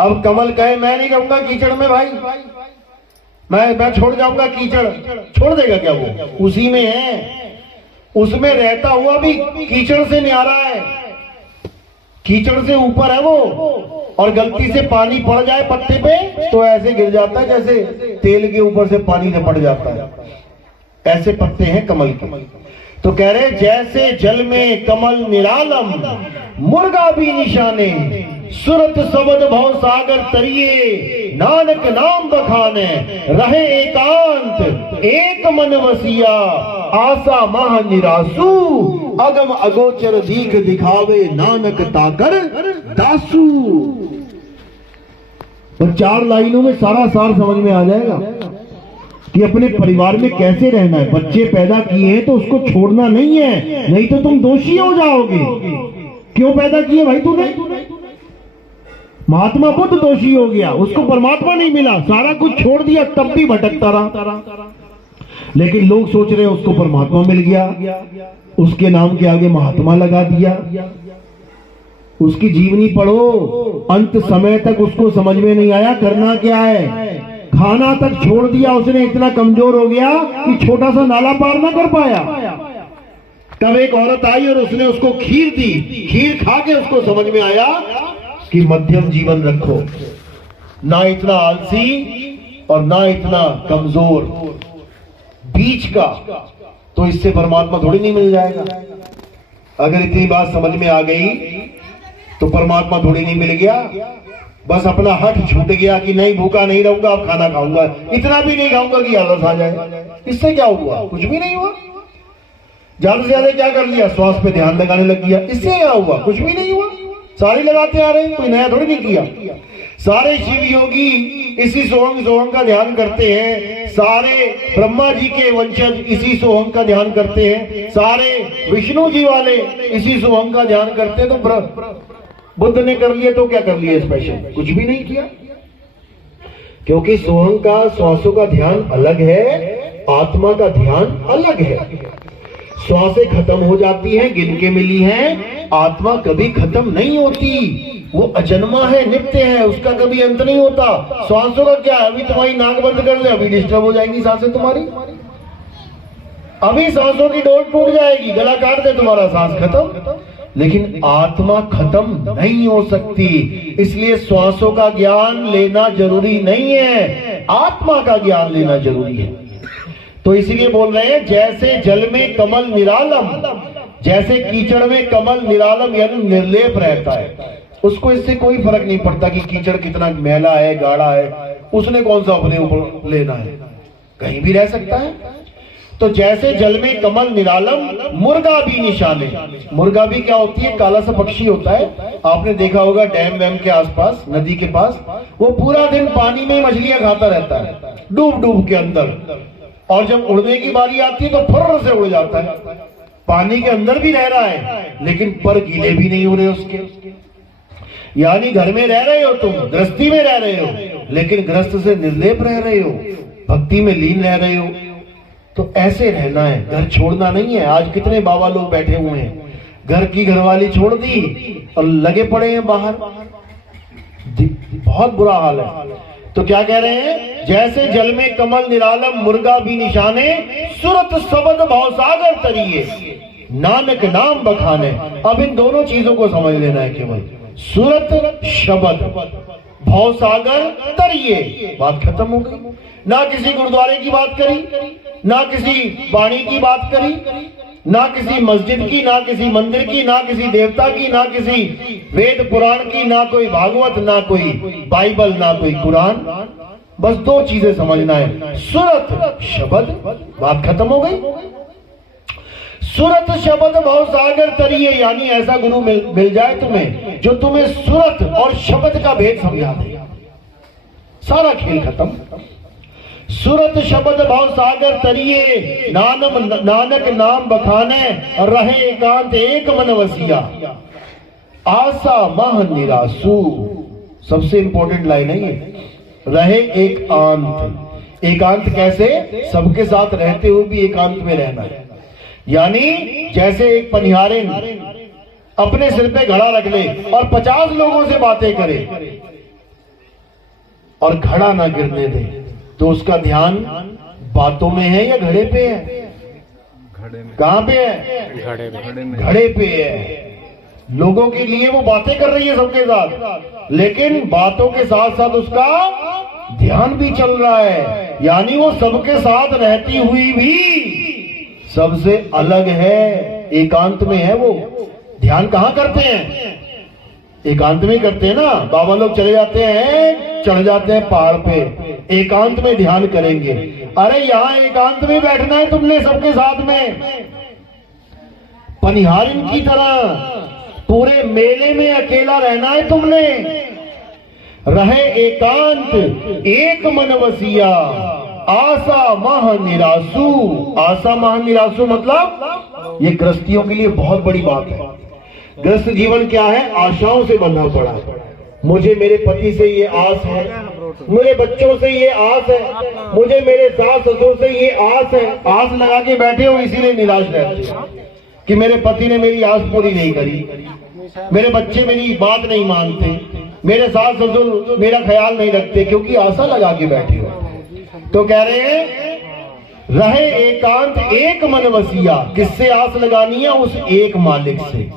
अब कमल कहे मैं नहीं रहूंगा कीचड़ में भाई, मैं छोड़ जाऊंगा कीचड़, छोड़ देगा क्या? वो उसी में है, उसमें रहता हुआ भी कीचड़ से न्यारा है, कीचड़ से ऊपर है वो। और गलती से पानी पड़ जाए पत्ते पे तो ऐसे गिर जाता है जैसे तेल के ऊपर से पानी निपट जाता है। ऐसे पत्ते हैं कमल के। तो कह रहे जैसे जल में कमल निरालम, मुर्गा भी निशाने, सुरत सबद भव सागर तरिए, नानक नाम बखाने, रहे एकांत एक मन वसिया, आशा माह निरासु, अगम अगोचर दीख दिखावे, नानक ताकर दासू। और 4 लाइनों में सारा सार समझ में आ जाएगा कि अपने परिवार में कैसे रहना है। बच्चे पैदा किए हैं तो उसको छोड़ना नहीं है, नहीं तो तुम दोषी हो जाओगे। क्यों पैदा किए भाई तूने? महात्मा बुद्ध दोषी हो गया, उसको परमात्मा नहीं मिला, सारा कुछ छोड़ दिया, तब भी भटकता रहा। लेकिन लोग सोच रहे हैं उसको परमात्मा मिल गया, उसके नाम के आगे महात्मा लगा दिया। उसकी जीवनी पढ़ो, अंत समय तक उसको समझ में नहीं आया करना क्या है। खाना तक छोड़ दिया उसने, इतना कमजोर हो गया कि छोटा सा नाला पार ना कर पाया। तब एक औरत आई और उसने उसको खीर दी। खीर खा के उसको समझ में आया कि मध्यम जीवन रखो, ना इतना आलसी और ना इतना कमजोर, बीच का। तो इससे परमात्मा थोड़ी नहीं मिल जाएगा। अगर इतनी बात समझ में आ गई तो परमात्मा थोड़ी नहीं मिल गया, बस अपना हट छूट गया कि नहीं भूखा नहीं रहूंगा, अब खाना खाऊंगा, इतना भी नहीं खाऊंगा कि आलस आ जाए। इससे क्या हुआ? कुछ भी नहीं हुआ। ज्यादा से ज्यादा क्या कर लिया? श्वास पे ध्यान लगाने लग गया। इससे क्या हुआ? कुछ भी नहीं हुआ। सारे लगाते आ रहे हैं, कोई नया थोड़ी नहीं किया। सारे शिव योगी इसी सोहंग सोहंग का ध्यान करते हैं, सारे ब्रह्मा जी के वंशज इसी सोहंग का ध्यान करते हैं, सारे विष्णु जी वाले इसी सोहंग का ध्यान करते हैं। तो बुद्ध ने कर लिया तो क्या कर लिया स्पेशल? कुछ भी नहीं किया, क्योंकि सोहंग का, श्वासों का ध्यान अलग है, आत्मा का ध्यान अलग है। श्वासें खत्म हो जाती हैं, गिन के मिली हैं, आत्मा कभी खत्म नहीं होती। वो अजन्मा है, नित्य है, उसका कभी अंत नहीं होता। श्वासों का क्या है? अभी तुम्हारी नाक बंद कर ले, अभी डिस्टर्ब हो जाएंगी सांसें तुम्हारी, अभी सांसों की डोर टूट जाएगी, गला काट दे तुम्हारा, सांस खत्म। लेकिन आत्मा खत्म नहीं हो सकती, इसलिए श्वासों का ज्ञान लेना जरूरी नहीं है, आत्मा का ज्ञान लेना जरूरी है। तो इसीलिए बोल रहे हैं जैसे जल में कमल निरालम, जैसे कीचड़ में कमल निरालम यानी निर्लेप रहता है, उसको इससे कोई फर्क नहीं पड़ता कि कीचड़ कितना मैला है, गाढ़ा है, उसने कौन सा अपने ऊपर लेना है, कहीं भी रह सकता है। तो जैसे जल में कमल निरालम, मुर्गा भी निशाने। मुर्गा भी क्या होती है? काला सा पक्षी होता है, आपने देखा होगा डैम वैम के आसपास, नदी के पास, वो पूरा दिन पानी में मछलियां खाता रहता है, डूब डूब के अंदर, और जब उड़ने की बारी आती है तो फर्र से उड़ जाता है। पानी के अंदर भी रह रहा है लेकिन पर गीले भी नहीं हो रहे उसके। यानी घर में रह रहे हो तुम, गृहस्थी में रह रहे हो, लेकिन गृहस्थ से निर्लेप रह रहे हो, भक्ति में लीन रह रहे हो। तो ऐसे रहना है, घर छोड़ना नहीं है। आज कितने बाबा लोग बैठे हुए हैं, घर की घरवाली छोड़ दी और लगे पड़े हैं बाहर, बहुत बुरा हाल है। तो क्या कह रहे हैं? जैसे जल में कमल निरालम, मुर्गा भी निशाने, सुरत सबद भवसागर तरिए, नानक नाम बखाने। अब इन दोनों चीजों को समझ लेना है केवल, सुरत शब्द, भवसागर तरिए, बात खत्म हो गई। ना किसी गुरुद्वारे की बात करी, ना किसी वाणी की बात करी, ना किसी मस्जिद की, ना किसी मंदिर की, ना किसी देवता की, ना किसी वेद पुराण की, ना कोई भागवत, ना कोई बाइबल, ना कोई कुरान। बस दो चीजें समझना है, सुरत शब्द, बात खत्म हो गई। सुरत शब्द भवसागर तरिए, यानी ऐसा गुरु मिल जाए तुम्हें जो तुम्हें सुरत और शब्द का भेद समझा दे, सारा खेल खत्म। सुरत शब्द भवसागर तरिए, नानक नाम बखाने, रहे एकांत एक मन वसिया, आशा माह निरासु। सबसे इंपॉर्टेंट लाइन है ये, रहे एकांत। एकांत कैसे? सबके साथ रहते हुए भी एकांत में रहना है। यानी जैसे एक पनिहारिन अपने सिर पे घड़ा रख ले और 50 लोगों से बातें करे और घड़ा ना गिरने दे, तो उसका ध्यान बातों में है या घड़े पे है? कहां पे है? घड़े पे है। लोगों के लिए वो बातें कर रही है सबके साथ, लेकिन बातों के साथ साथ उसका ध्यान भी चल रहा है। यानी वो सबके साथ रहती हुई भी सबसे अलग है, एकांत में है। वो ध्यान कहां करते हैं? एकांत में करते हैं ना, बाबा लोग चले जाते हैं, चढ़ जाते हैं पहाड़ पे, एकांत में ध्यान करेंगे। अरे यहाँ एकांत में बैठना है तुमने सबके साथ में, पनिहारिन की तरह पूरे मेले में अकेला रहना है तुमने। रहे एकांत एक मन वसिया, आशा मह निरासु। आशा मह निरासु मतलब ये गृहस्थियों के लिए बहुत बड़ी बात है। गृहस्थ जीवन क्या है? आशाओं से बंधा पड़ा है। मुझे मेरे पति से ये आस है, मुझे बच्चों से ये आस है, मुझे मेरे सास ससुर से ये आस है। आस लगा के बैठे हो, इसीलिए निराश रहते हैं कि मेरे पति ने मेरी आस पूरी नहीं करी, मेरे बच्चे मेरी बात नहीं मानते, मेरे सास ससुर मेरा ख्याल नहीं रखते, क्योंकि आशा लगा के बैठे हो। तो कह रहे हैं रहे एकांत एक मन वसिया। किससे आस लगानी है? उस एक मालिक से।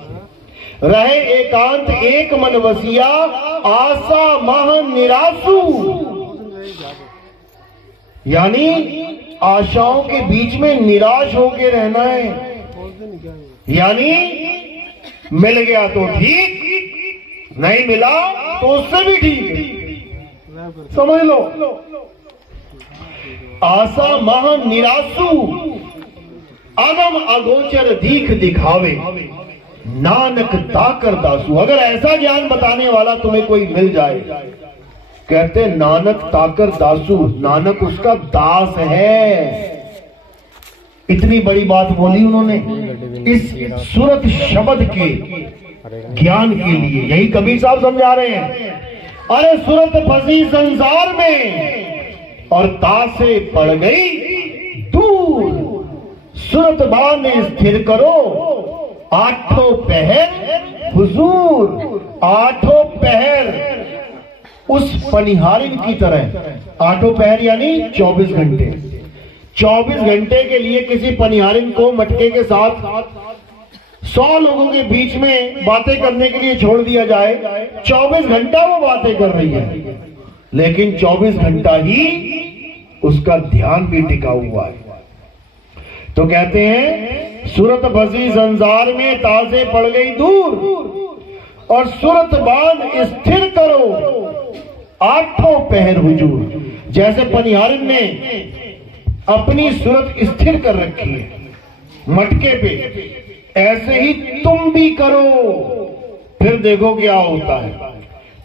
रहे एकांत एक मन वसिया, आशा मह निरासु। यानी आशाओं के बीच में निराश होके रहना है। यानी मिल गया तो ठीक, नहीं मिला तो उससे भी ठीक, समझ लो। आशा मह निरासु, अगम अगोचर दीख दिखावे, नानक ताकर दासु। अगर ऐसा ज्ञान बताने वाला तुम्हें कोई मिल जाए, कहते नानक ताकर दासु, नानक उसका दास है। इतनी बड़ी बात बोली उन्होंने इस सूरत शब्द के ज्ञान के लिए। यही कबीर साहब समझा रहे हैं। अरे सूरत फंसी संसार में और तासे पड़ गई दूर, सूरत बाने स्थिर करो, आठों पहर हुजूर। आठों पहर उस पनिहारिन की तरह। आठों पहर यानी 24 घंटे। 24 घंटे के लिए किसी पनिहारिन को मटके के साथ 100 लोगों के बीच में बातें करने के लिए छोड़ दिया जाए, 24 घंटा वो बातें कर रही है, लेकिन 24 घंटा ही उसका ध्यान भी टिका हुआ है। तो कहते हैं सूरत फंसी संसार में, तासे पड़ गई दूर, और सूरत बांध स्थिर करो, आठों पहर हुजूर। जैसे पनिहारिन ने अपनी सूरत स्थिर कर रखी है मटके पे, ऐसे ही तुम भी करो, फिर देखो क्या होता है।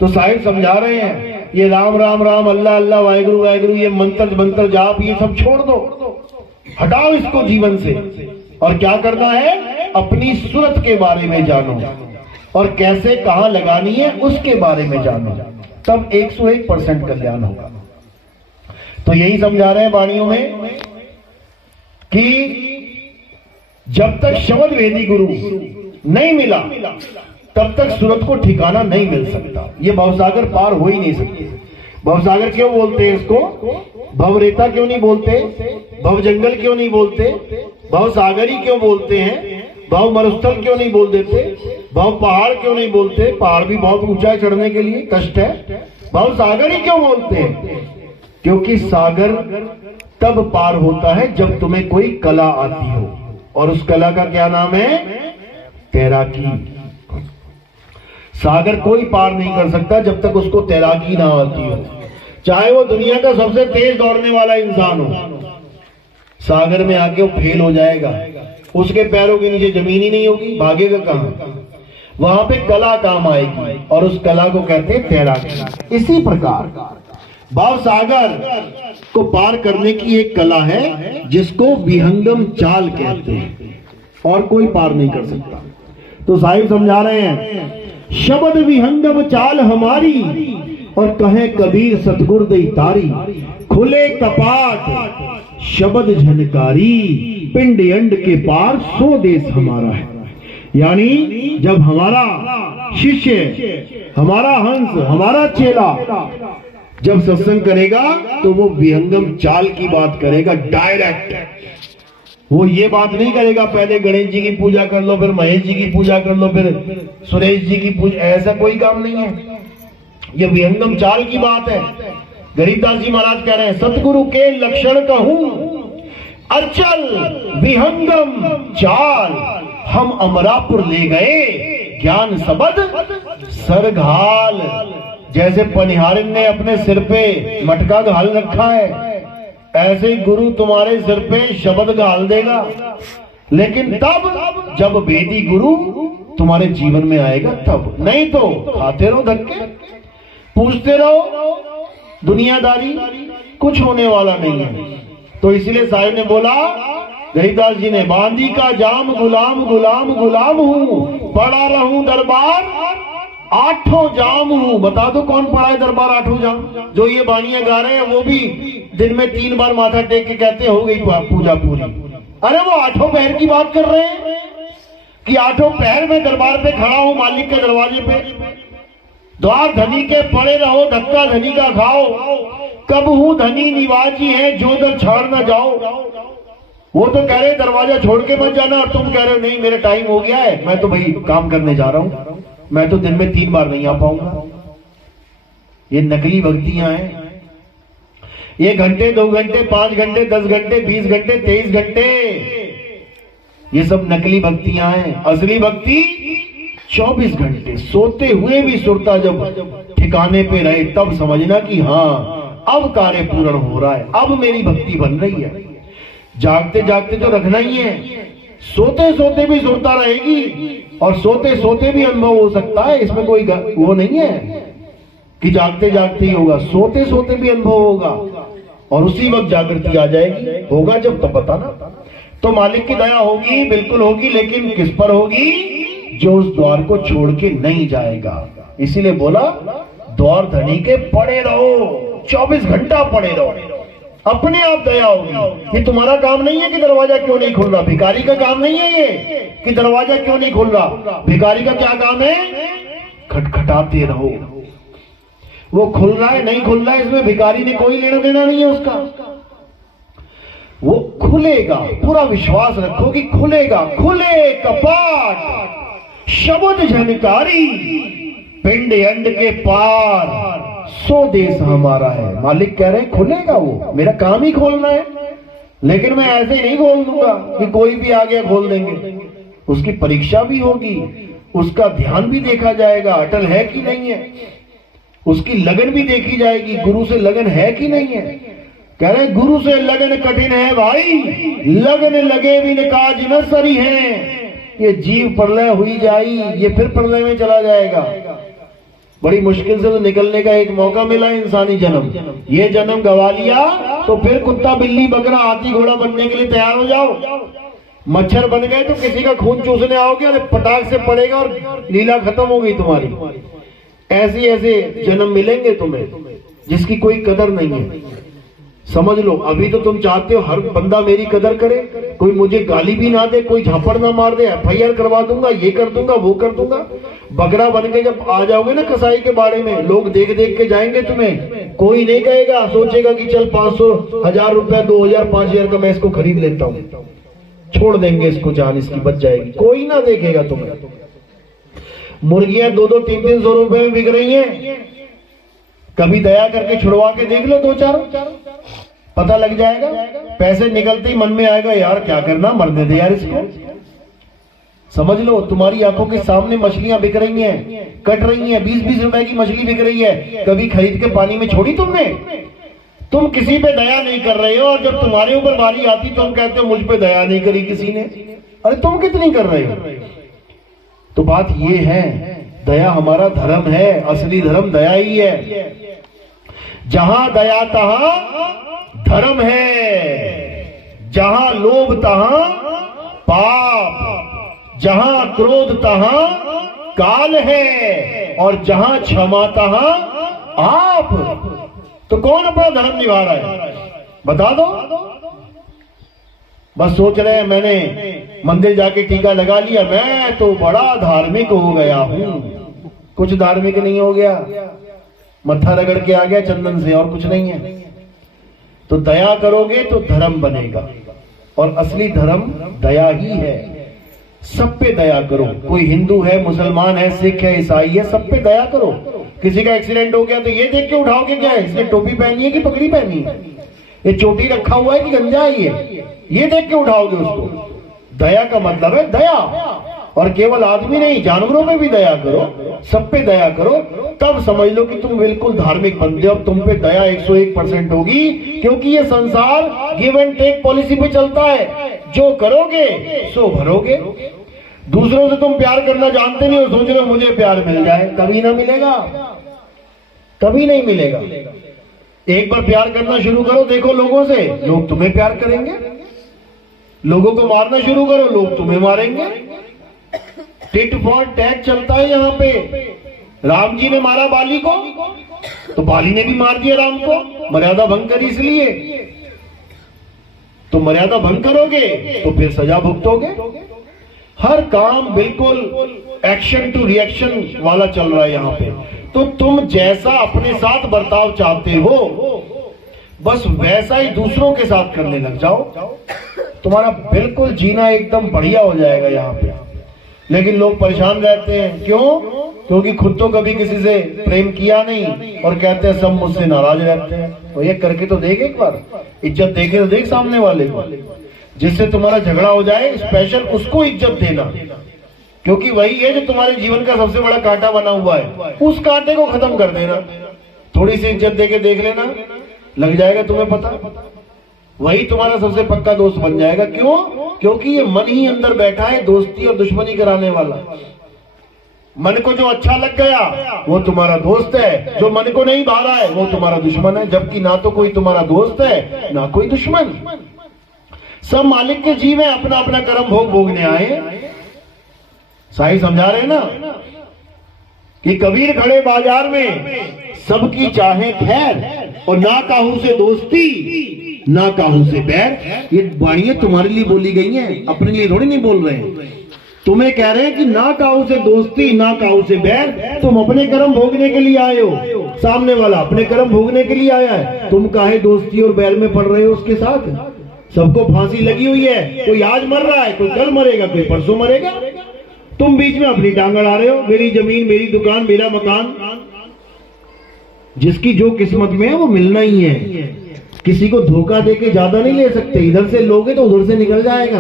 तो साहिब समझा रहे हैं ये राम राम राम, अल्लाह अल्लाह, वाहिगुरु वाहिगुरु, ये मंत्र जाप, ये सब छोड़ दो, हटाओ इसको जीवन से। और क्या करना है? अपनी सूरत के बारे में जानो, और कैसे कहां लगानी है उसके बारे में जानो, तब 101% कल्याण होगा। तो यही समझा रहे हैं वाणियों में कि जब तक शब्द वेदी गुरु नहीं मिला, तब तक सूरत को ठिकाना नहीं मिल सकता। ये भवसागर पार हो ही नहीं सकती। भवसागर क्यों बोलते हैं इसको? भवरेता क्यों नहीं बोलते? भव जंगल क्यों नहीं बोलते? भव सागरी क्यों बोलते हैं? भव मरुस्थल क्यों नहीं बोल देते? भव पहाड़ क्यों नहीं बोलते? पहाड़ भी बहुत ऊंचा है, चढ़ने के लिए कष्ट है। भव सागरी क्यों बोलते हैं? क्योंकि सागर तब पार होता है जब तुम्हें कोई कला आती हो, और उस कला का क्या नाम है? तैराकी। सागर कोई पार नहीं कर सकता जब तक उसको तैराकी ना आती हो, चाहे वो दुनिया का सबसे तेज दौड़ने वाला इंसान हो। सागर में आके वो फेल हो जाएगा, उसके पैरों के नीचे जमीन ही नहीं होगी, भागेगा कहां? वहां पे कला काम आएगी, और उस कला को कहते हैं तैराकी। इसी प्रकार भाव सागर को पार करने की एक कला है जिसको विहंगम चाल कहते हैं, और कोई पार नहीं कर सकता। तो साहिब समझा रहे हैं शब्द विहंगम चाल हमारी, और कहे कबीर सतगुर दई तारी, खुले कपाट शब्द झनकारी, पिंड अंड के पार सो देश हमारा है। यानी जब हमारा शिष्य, हमारा हंस, हमारा चेला जब सत्संग करेगा तो वो विहंगम चाल की बात करेगा, डायरेक्ट। वो ये बात नहीं करेगा पहले गणेश जी की पूजा कर लो, फिर महेश जी की पूजा कर लो, फिर सुरेश जी की पूजा, ऐसा कोई काम नहीं है। ये विहंगम चाल की बात है। गरीबदास जी महाराज कह रहे हैं सतगुरु के लक्षण कहूं, अचल विहंगम चाल, हम अमरापुर ले गए ज्ञान सबद सर घाल। जैसे पनिहारिन ने अपने सिर पे मटका घाल रखा है, ऐसे ही गुरु तुम्हारे सिर पे शब्द घाल देगा, लेकिन तब जब वेदी गुरु तुम्हारे जीवन में आएगा तब, नहीं तो खाते रहो धक्के, पूछते रहो दुनियादारी, कुछ होने वाला नहीं है। तो इसलिए साहिब ने बोला, गरीदास जी ने, बांदी का जाम गुलाम गुलाम गुलाम हूं, पड़ा रहूं दरबार आठों जाम हूं। बता दो कौन पड़ा है दरबार आठों जाम? जो ये बाणियां गा रहे हैं वो भी दिन में 3 बार माथा टेक के कहते हो गई पूजा पूरी। अरे वो आठों पहर की बात कर रहे हैं कि आठों पहर में दरबार पे खड़ा हूं, मालिक के दरवाजे पे। द्वार धनी के पड़े रहो, धक्का धनी का खाओ, कब हूं धनी निवाजी है, जो दर छाड़ ना जाओ। वो तो कह रहे दरवाजा छोड़ के मत जाना, और तुम कह रहे हो नहीं मेरा टाइम हो गया है, मैं तो भाई काम करने जा रहा हूं, मैं तो दिन में 3 बार नहीं आ पाऊंगा। ये नकली भक्तियां हैं। 1 घंटे 2 घंटे 5 घंटे 10 घंटे 20 घंटे 23 घंटे, ये सब नकली भक्तियां हैं। असली भक्ति 24 घंटे सोते हुए भी सुरता जब ठिकाने पे रहे तब समझना कि हाँ अब कार्य पूर्ण हो रहा है, अब मेरी भक्ति बन रही है। जागते जागते तो रखना ही है, सोते सोते भी सुरता रहेगी और सोते सोते भी अनुभव हो सकता है। इसमें कोई वो नहीं है कि जागते जागते ही होगा, सोते सोते भी अनुभव होगा और उसी वक्त जागृति आ जाएगी। होगा जब तो बताना। तो मालिक की दया होगी, बिल्कुल होगी, लेकिन किस पर होगी? जो उस द्वार को छोड़ के नहीं जाएगा। इसीलिए बोला द्वार धनी के पड़े रहो, 24 घंटा पड़े रहो, अपने आप दया होगी। ये तुम्हारा काम नहीं है कि दरवाजा क्यों नहीं खुल रहा, भिखारी का काम नहीं है ये कि दरवाजा क्यों नहीं खुल रहा। भिखारी का क्या काम है? खटखटाते रहो। वो खुल रहा है नहीं खुल रहा है इसमें भिखारी ने कोई लेना देना नहीं है उसका। वो खुलेगा, पूरा विश्वास रखो कि खुलेगा। खुले कपाट शब्द झनकारी, पिंड अंड के पार सो देश हमारा है। मालिक कह रहे हैं खुलेगा, वो मेरा काम ही खोलना है, लेकिन मैं ऐसे ही नहीं खोल दूंगा कि कोई भी आ गया खोल देंगे। उसकी परीक्षा भी होगी, उसका ध्यान भी देखा जाएगा अटल है कि नहीं है, उसकी लगन भी देखी जाएगी, गुरु से लगन है कि नहीं है। कह रहे गुरु से लगन कठिन है भाई, लगन लगे बिन काज न सरी है। ये जीव प्रलय हुई जाई, ये फिर प्रलय में चला जाएगा। बड़ी मुश्किल से तो निकलने का एक मौका मिला इंसानी जन्म, ये जन्म गवा लिया तो फिर कुत्ता बिल्ली बकरा हाथी घोड़ा बनने के लिए तैयार हो जाओ। मच्छर बन गए तो किसी का खून चूसने आओगे, अरे पटाख से पड़ेगा और लीला खत्म हो गई तुम्हारी। ऐसे ऐसे जन्म मिलेंगे तुम्हें जिसकी कोई कदर नहीं है। समझ लो, अभी तो तुम चाहते हो हर बंदा मेरी कदर करे, कोई मुझे गाली भी ना दे, कोई झापड़ ना मार दे, FIR करवा दूंगा, ये कर दूंगा वो कर दूंगा। बकरा बन के जब आ जाओगे ना कसाई के बाड़े में, लोग देख देख के जाएंगे तुम्हें, कोई नहीं कहेगा, सोचेगा कि चल 500 1000 रुपया 2000 5000 का मैं इसको खरीद लेता हूँ, छोड़ देंगे इसको, जान इसकी बच जाएगी, कोई ना देखेगा तुम्हें। मुर्गियां 2-2 300 रुपए में बिक रही हैं, कभी दया करके छुड़वा के देख लो 2-4, पता लग जाएगा। पैसे निकलते ही मन में आएगा यार क्या करना, मरने दे यार इसको। समझ लो तुम्हारी आंखों के सामने मछलियां बिक रही हैं, कट रही हैं, 20-20 रुपए की मछली बिक रही है, कभी खरीद के पानी में छोड़ी तुमने? तुम किसी पे दया नहीं कर रहे हो, और जब तुम्हारे ऊपर बारी आती तुम कहते हो मुझ पे दया नहीं करी किसी ने। अरे तुम कितनी कर रहे हो? तो बात ये है, दया हमारा धर्म है, असली धर्म दया ही है। जहां दया तहां धर्म है, जहां लोभ तहां पाप, जहां क्रोध तहां काल है, और जहां क्षमा तहां आप। तो कौन अपना धर्म निभा रहा है बता दो। बस सोच रहे हैं मैंने मंदिर जाके टीका लगा लिया, मैं तो बड़ा धार्मिक हो गया हूं। कुछ धार्मिक नहीं हो गया, मत्था रगड़ के आ गया चंदन से, और कुछ नहीं है। तो दया करोगे तो धर्म बनेगा, और असली धर्म दया ही है। सब पे दया करो, कोई हिंदू है, मुसलमान है, सिख है, ईसाई है, सब पे दया करो। किसी का एक्सीडेंट हो गया तो ये देख के उठाओगे क्या है, इसने टोपी पहनी है कि पगड़ी पहनी है, ये चोटी रखा हुआ है कि गंजा है, ये देख के उठाओगे उसको। दया का मतलब है दया, और केवल आदमी नहीं, जानवरों पे भी दया करो, सब पे दया करो, तब समझ लो कि तुम बिल्कुल धार्मिक बनते हो। अब तुम पे दया 101% होगी, क्योंकि ये संसार गिव एंड टेक पॉलिसी पे चलता है। जो करोगे सो भरोगे। दूसरों से तुम प्यार करना जानते नहीं हो, सोच रहे हो मुझे प्यार मिल जाए, कभी ना मिलेगा, कभी नहीं मिलेगा। एक बार प्यार करना शुरू करो, देखो लोगों से, लोग तुम्हें प्यार करेंगे। लोगों को मारना शुरू करो, लोग तुम्हें मारेंगे। टिट फॉर टैट चलता है यहाँ पे। राम जी ने मारा बाली को, तो बाली ने भी मार दिया राम को, मर्यादा भंग करी इसलिए। तो मर्यादा भंग करोगे तो फिर सजा भुगतोगे। हर काम बिल्कुल एक्शन टू रिएक्शन वाला चल रहा है यहाँ पे। तो तुम जैसा अपने साथ बर्ताव चाहते हो, बस वैसा ही दूसरों के साथ करने लग जाओ, तुम्हारा बिल्कुल जीना एकदम बढ़िया हो जाएगा यहाँ पे। लेकिन लोग परेशान रहते हैं, क्यों? क्योंकि खुद तो कभी किसी से प्रेम किया नहीं और कहते हैं सब मुझसे नाराज रहते हैं। तो ये करके तो देख, एक बार इज्जत देखे तो देख सामने वाले को। जिससे तुम्हारा झगड़ा हो जाए, स्पेशल उसको इज्जत देना, क्योंकि वही है जो तुम्हारे जीवन का सबसे बड़ा कांटा बना हुआ है। उस कांटे को खत्म कर देना, थोड़ी सी इज्जत देके देख लेना, लग जाएगा तुम्हें पता, वही तुम्हारा सबसे पक्का दोस्त बन जाएगा। क्यों? क्योंकि ये मन ही अंदर बैठा है दोस्ती और दुश्मनी कराने वाला। मन को जो अच्छा लग गया वो तुम्हारा दोस्त है, जो मन को नहीं भा रहा है वो तुम्हारा दुश्मन है। जबकि ना तो कोई तुम्हारा दोस्त है ना कोई दुश्मन, सब मालिक के जीव है, अपना अपना कर्म भोगने आए। साईं समझा रहे ना कि कबीर खड़े बाजार में, सबकी चाहे खैर और ना काहू से दोस्ती ना काहू से बैर। ये वाणियां तुम्हारे लिए बोली गई हैं, अपने लिए थोड़ी नहीं बोल रहे हैं। तुम्हें कह रहे हैं कि ना काहू से दोस्ती ना काहू से बैर। तुम अपने कर्म भोगने के लिए आए हो, सामने वाला अपने कर्म भोगने के लिए आया है। तुम काहे दोस्ती और बैर में पड़ रहे हो उसके साथ? सबको फांसी लगी हुई है, कोई आज मर रहा है, कोई कल मरेगा, कोई परसों मरेगा। तुम बीच में अपनी टांग अड़ा रहे हो, मेरी जमीन, मेरी दुकान, मेरा मकान। जिसकी जो किस्मत में है वो मिलना ही है। किसी को धोखा देके ज्यादा नहीं ले सकते। इधर से लोगे तो उधर से निकल जाएगा।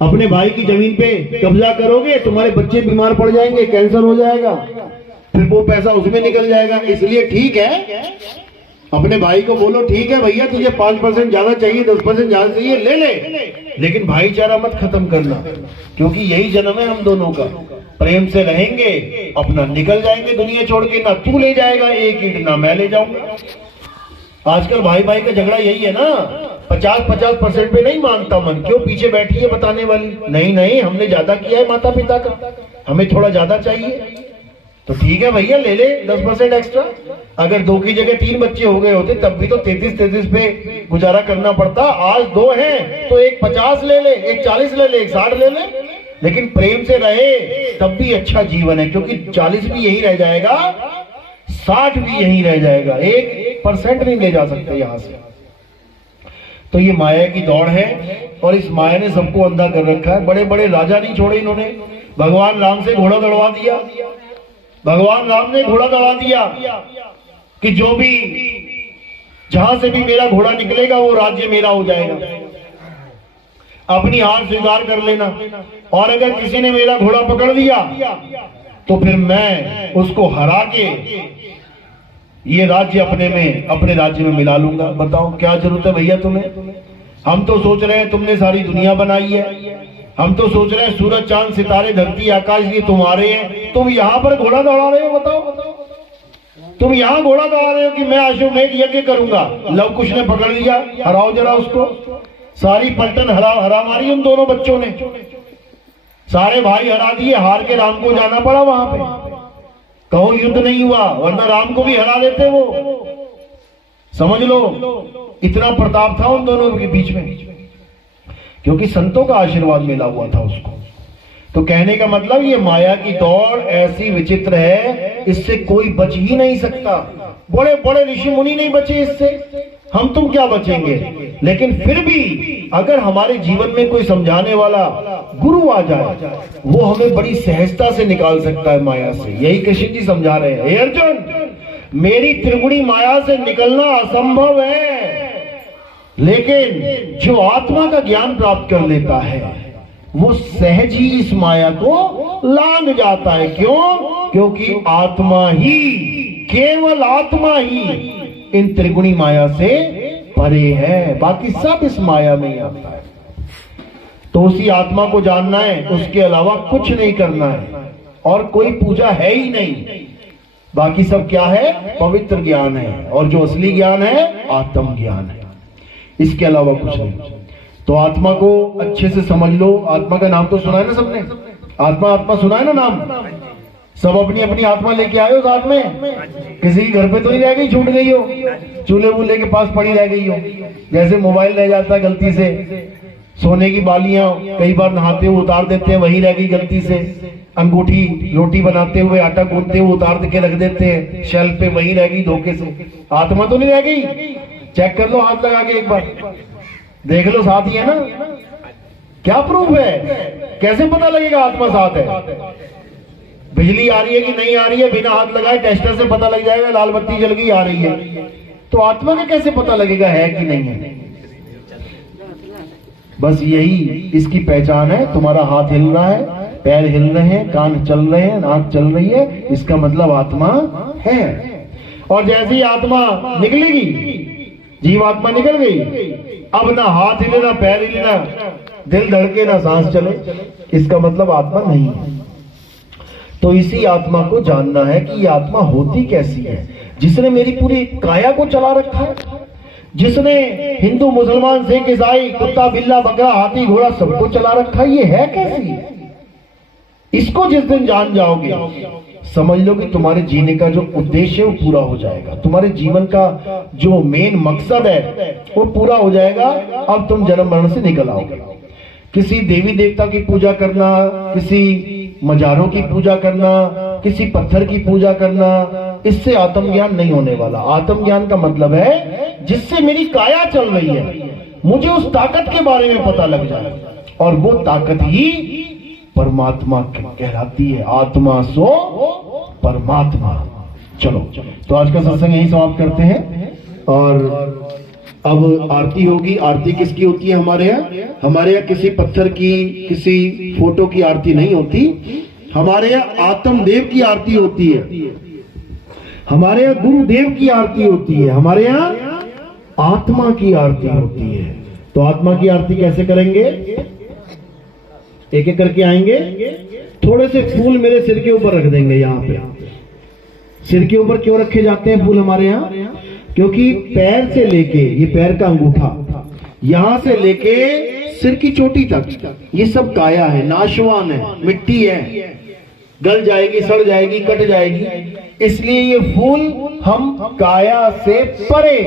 अपने भाई की जमीन पे कब्जा करोगे, तुम्हारे बच्चे बीमार पड़ जाएंगे, कैंसर हो जाएगा, फिर वो पैसा उसमें निकल जाएगा। इसलिए ठीक है, अपने भाई को बोलो ठीक है भैया, तुझे 5% ज्यादा चाहिए, 10% ज्यादा चाहिए, ले ले, लेकिन भाईचारा मत खत्म करना, क्योंकि यही जन्म है हम दोनों का। प्रेम से रहेंगे, अपना निकल जाएंगे दुनिया छोड़ के। ना तू ले जाएगा एक ईंट, ना मैं ले जाऊंगा। आजकल भाई भाई का झगड़ा यही है ना, 50-50% पे नहीं मानता मन। क्यों? पीछे बैठी है बताने वाली, नहीं नहीं हमने ज्यादा किया है माता पिता का, हमें थोड़ा ज्यादा चाहिए। तो ठीक है भैया, ले ले 10% एक्स्ट्रा। अगर 2 की जगह 3 बच्चे हो गए होते तब भी तो 33 पे गुजारा करना पड़ता। आज 2 हैं तो एक 50 ले ले, एक 40 ले ले, एक 60 ले ले, लेकिन प्रेम से रहे तब भी अच्छा जीवन है। क्योंकि 40 भी यही रह जाएगा, 60 भी यही रह जाएगा, 1% नहीं ले जा सकते यहां से। तो ये माया की दौड़ है और इस माया ने सबको अंधा कर रखा है। बड़े बड़े राजा नहीं छोड़े इन्होंने। भगवान राम से घोड़ा दौड़वा दिया, भगवान राम ने घोड़ा दौड़ा दिया कि जो भी जहां से भी मेरा घोड़ा निकलेगा वो राज्य मेरा हो जाएगा, अपनी हार स्वीकार कर लेना। और अगर किसी ने मेरा घोड़ा पकड़ लिया तो फिर मैं उसको हरा के ये राज्य अपने राज्य में मिला लूंगा। बताओ क्या जरूरत है भैया तुम्हें? हम तो सोच रहे हैं तुमने सारी दुनिया बनाई है, हम तो सोच रहे हैं सूरज चांद सितारे धरती आकाश ये तुम्हारे हैं, तुम यहाँ पर घोड़ा दौड़ा रहे हो। बताओ तुम यहाँ घोड़ा दौड़ा रहे हो कि मैं अश्वमेध यज्ञ करूंगा। लव कुश ने पकड़ लिया, हराओ जरा उसको। सारी पलटन हरा मारी उन दोनों बच्चों ने, सारे भाई हरा दिए। हार के राम को जाना पड़ा वहां पे। कहो युद्ध नहीं हुआ, वरना राम को भी हरा देते वो। समझ लो इतना प्रताप था उन दोनों के बीच में, क्योंकि संतों का आशीर्वाद मिला हुआ था उसको। तो कहने का मतलब ये माया की दौड़ ऐसी विचित्र है, इससे कोई बच ही नहीं सकता। बड़े बड़े ऋषि मुनि नहीं बचे इससे, हम तुम क्या बचेंगे। लेकिन फिर भी अगर हमारे जीवन में कोई समझाने वाला गुरु आ जाए, वो हमें बड़ी सहजता से निकाल सकता है माया से। यही कृष्ण जी समझा रहे हैं, हे अर्जुन मेरी त्रिगुणी माया से निकलना असंभव है, लेकिन जो आत्मा का ज्ञान प्राप्त कर लेता है वो सहज ही इस माया को लांघ जाता है। क्यों? क्योंकि आत्मा ही, केवल आत्मा ही इन त्रिगुणी माया से परे है, बाकी सब इस माया में ही आता है। तो उसी आत्मा को जानना है, उसके अलावा कुछ नहीं करना है, और कोई पूजा है ही नहीं। बाकी सब क्या है? पवित्र ज्ञान है, और जो असली ज्ञान है आत्म ज्ञान है, इसके अलावा कुछ नहीं। तो आत्मा को अच्छे से समझ लो। आत्मा का नाम तो सुना है ना सबने? आत्मा आत्मा सुना है ना नाम? सब अपनी अपनी आत्मा लेके आए हो साथ में? किसी के घर पे तो नहीं रह गई, छूट गई हो, चूल्हे वूल्हे के पास पड़ी रह गई हो? जैसे मोबाइल रह जाता है गलती से, सोने की बालियां कई बार नहाते हुए उतार देते हैं, वही रह गई गलती से। अंगूठी रोटी बनाते हुए, आटा गूंथते हुए उतार के रख देते हैं शेल्फ पे, वही रह गई धोखे से। आत्मा तो नहीं रह गई? चेक कर लो, हाथ लगा के एक बार देख लो, साथ ही है ना? क्या प्रूफ है? कैसे पता लगेगा आत्मा साथ है? बिजली आ रही है कि नहीं आ रही है, बिना हाथ लगाए टेस्टर से पता लग जाएगा, लाल बत्ती जल गई, आ रही है। तो आत्मा का कैसे पता लगेगा है कि नहीं है? बस यही इसकी पहचान है। तुम्हारा हाथ हिल रहा है, पैर हिल रहे हैं, कान चल रहे हैं, नाक चल रही है, इसका मतलब आत्मा है। और जैसे ही आत्मा निकलेगी, जीवात्मा निकल गई, अब ना हाथ हिले, ना पैर हिले, ना दिल धड़के, ना सांस चले, इसका मतलब आत्मा नहीं है। तो इसी आत्मा को जानना है कि ये आत्मा होती कैसी है, जिसने मेरी पूरी काया को चला रखा है, जिसने हिंदू मुसलमान सिख ईसाई कुत्ता बिल्ला बकरा हाथी घोड़ा सबको चला रखा है। ये है कैसी? इसको जिस दिन जान जाओगे, समझ लो कि तुम्हारे जीने का जो उद्देश्य है वो पूरा हो जाएगा, तुम्हारे जीवन का जो मेन मकसद है वो पूरा हो जाएगा। अब तुम जन्म मरण से निकल आओगे। किसी देवी देवता की पूजा करना, किसी मजारों की पूजा करना, किसी पत्थर की पूजा करना, इससे आत्मज्ञान नहीं होने वाला। आत्मज्ञान का मतलब है जिससे मेरी काया चल रही है, मुझे उस ताकत के बारे में पता लग जाए, और वो ताकत ही परमात्मा कहलाती है। आत्मा सो परमात्मा। चलो, तो आज का सत्संग यही समाप्त करते हैं। और अब आरती होगी। आरती किसकी होती है हमारे यहाँ? हमारे यहाँ किसी पत्थर की, किसी फोटो की आरती नहीं होती। हमारे यहाँ आत्मदेव की आरती होती है, हमारे यहाँ गुरुदेव की आरती होती है, हमारे यहाँ आत्मा की आरती होती है। तो आत्मा की आरती कैसे करेंगे? एक एक करके आएंगे। थोड़े से फूल मेरे सिर के ऊपर रख देंगे। यहाँ पे सिर के ऊपर क्यों रखे जाते हैं फूल हमारे यहाँ? क्योंकि पैर से लेके, ये पैर का अंगूठा, यहां से लेके सिर की चोटी तक ये सब काया है, नाशवान है, मिट्टी है, गल जाएगी, सड़ जाएगी, कट जाएगी। इसलिए ये फूल हम काया से परे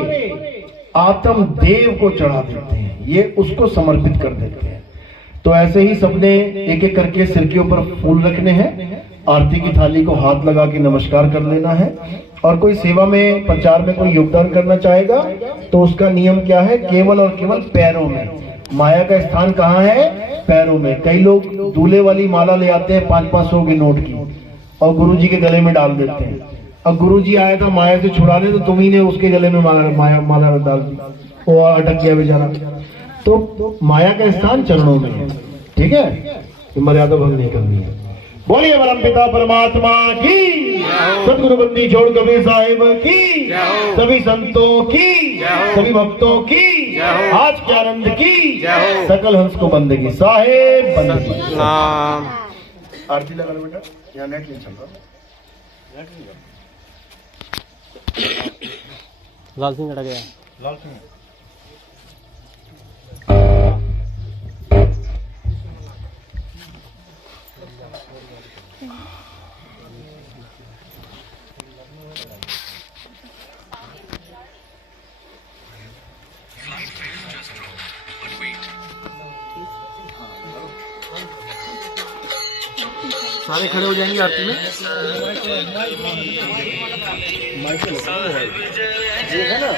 आत्म देव को चढ़ा देते हैं, ये उसको समर्पित कर देते हैं। तो ऐसे ही सबने एक एक करके सिर के ऊपर फूल रखने हैं। आरती की थाली को हाथ लगा के नमस्कार कर लेना है। और कोई सेवा में, प्रचार में कोई योगदान करना चाहेगा तो उसका नियम क्या है? केवल और केवल पैरों में। माया का स्थान कहाँ है? पैरों में। कई लोग दूल्हे वाली माला ले आते हैं 500-500 के नोट की, और गुरुजी के गले में डाल देते हैं। अब गुरुजी आया था माया से छुड़ाने, तो तुम्ही ने उसके गले में माला डाल दी, वो अटक गया बेचारा। तो माया का स्थान चरणों में है, ठीक है? तो मर्यादा भंग नहीं करनी है। बोलिए परम पिता परमात्मा की, सदगुरु बंदी छोड़ कबीर साहिब की, सभी संतों की, सभी भक्तों की, आज के आनंद की, सकल हंस को बंदगी साहेब बंदगी। आरती लगा लो बेटा, यहाँ नेट नहीं चल रहा। लाल सिंह अटक गया। लाल सिंह सारे खड़े हो जाएंगे आरती में। ये है ना,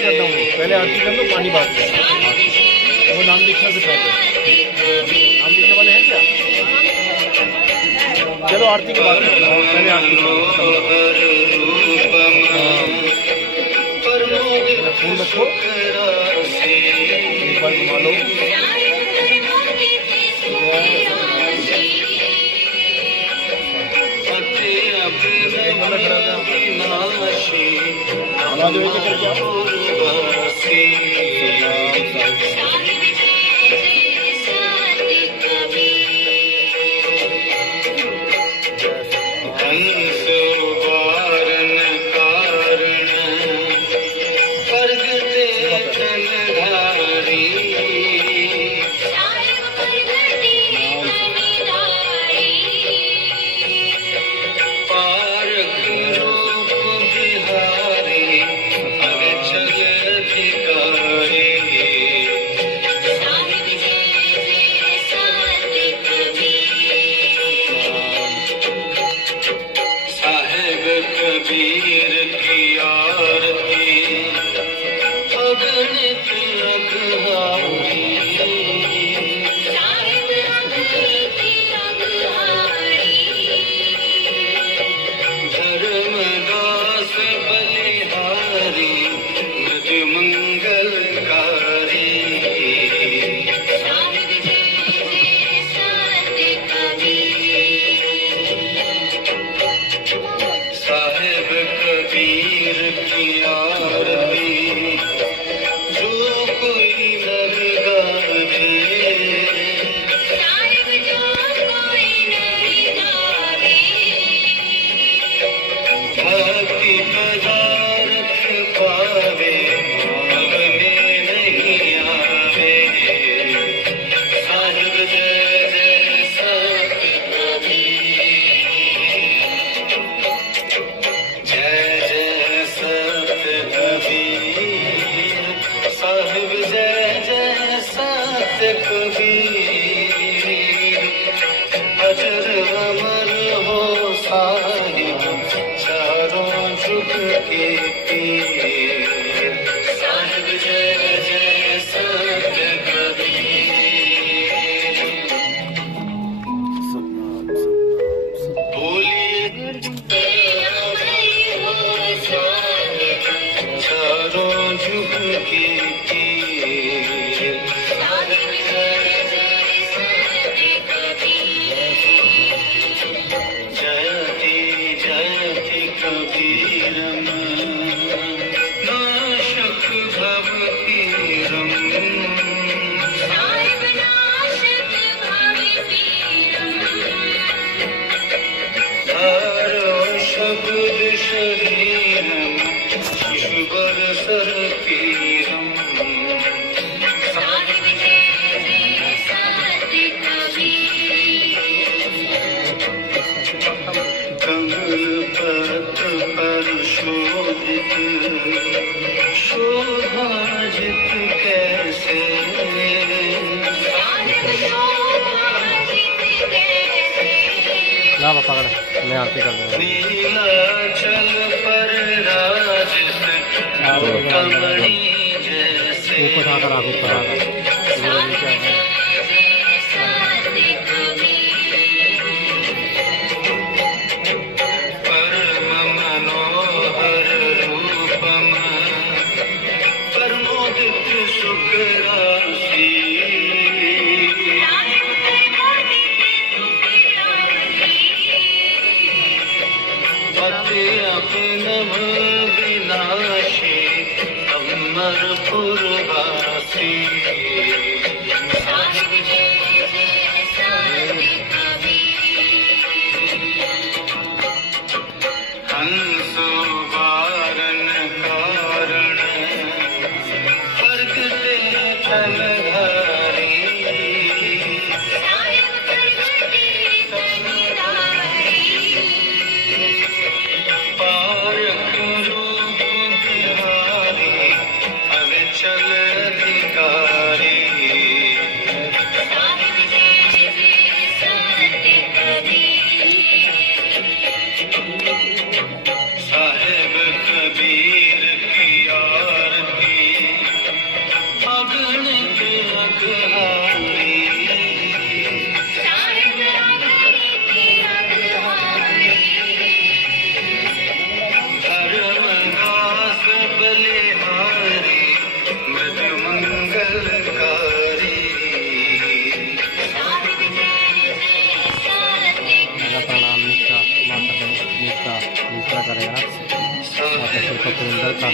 से करता हूँ, पहले आरती कर लो, पानी बात वो नाम दीक्षा से पहले। नाम दीक्षा वाले हैं क्या? चलो आरती के बाद पहले आरती करो। फूल रखो, एक बार घुमा लो। ना पापा कर, मैं आरती कर दूँगा। ऊपर आकर आप ऊपर आकर विनाशी अमरपुरवासी सतविंदर का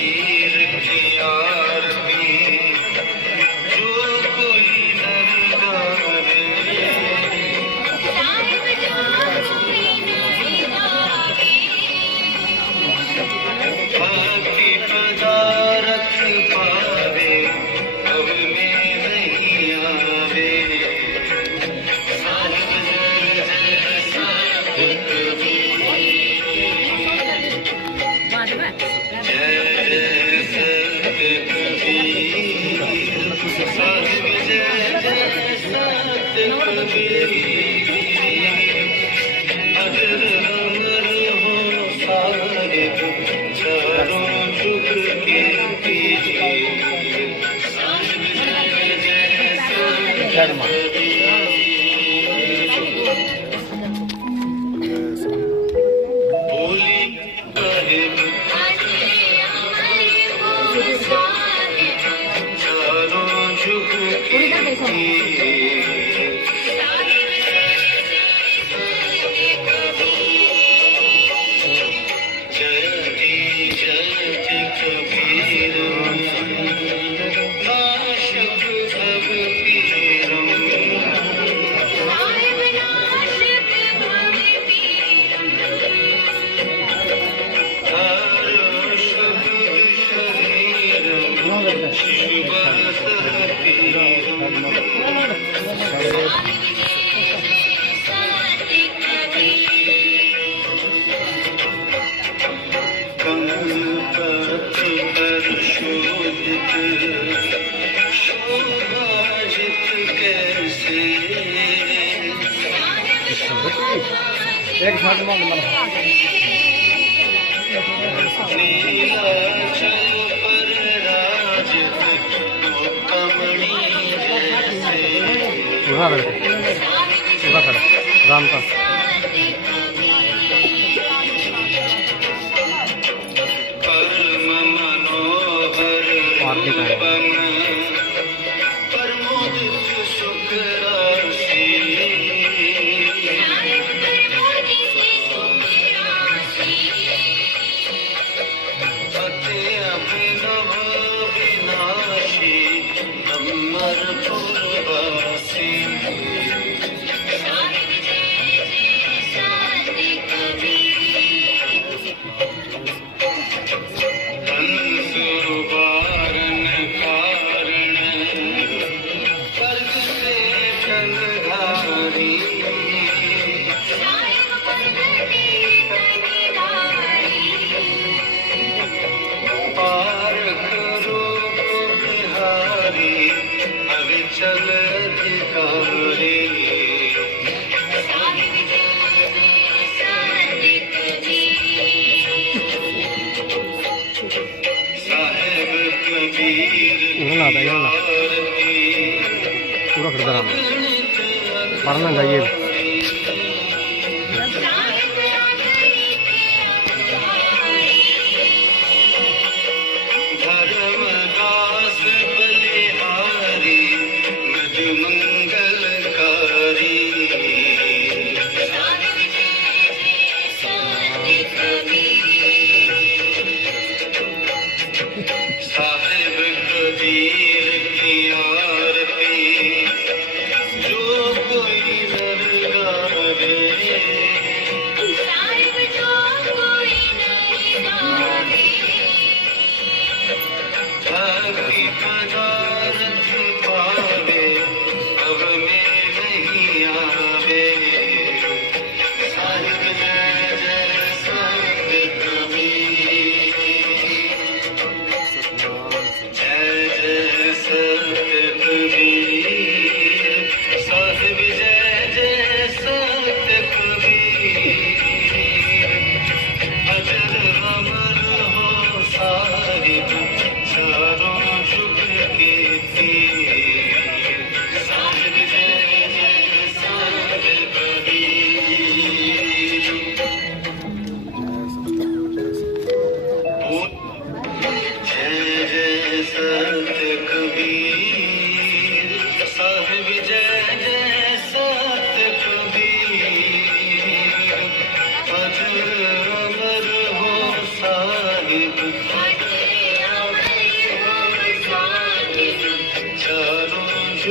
एक साथ में राम का पूरा करता रहा पढ़ना चाहिए।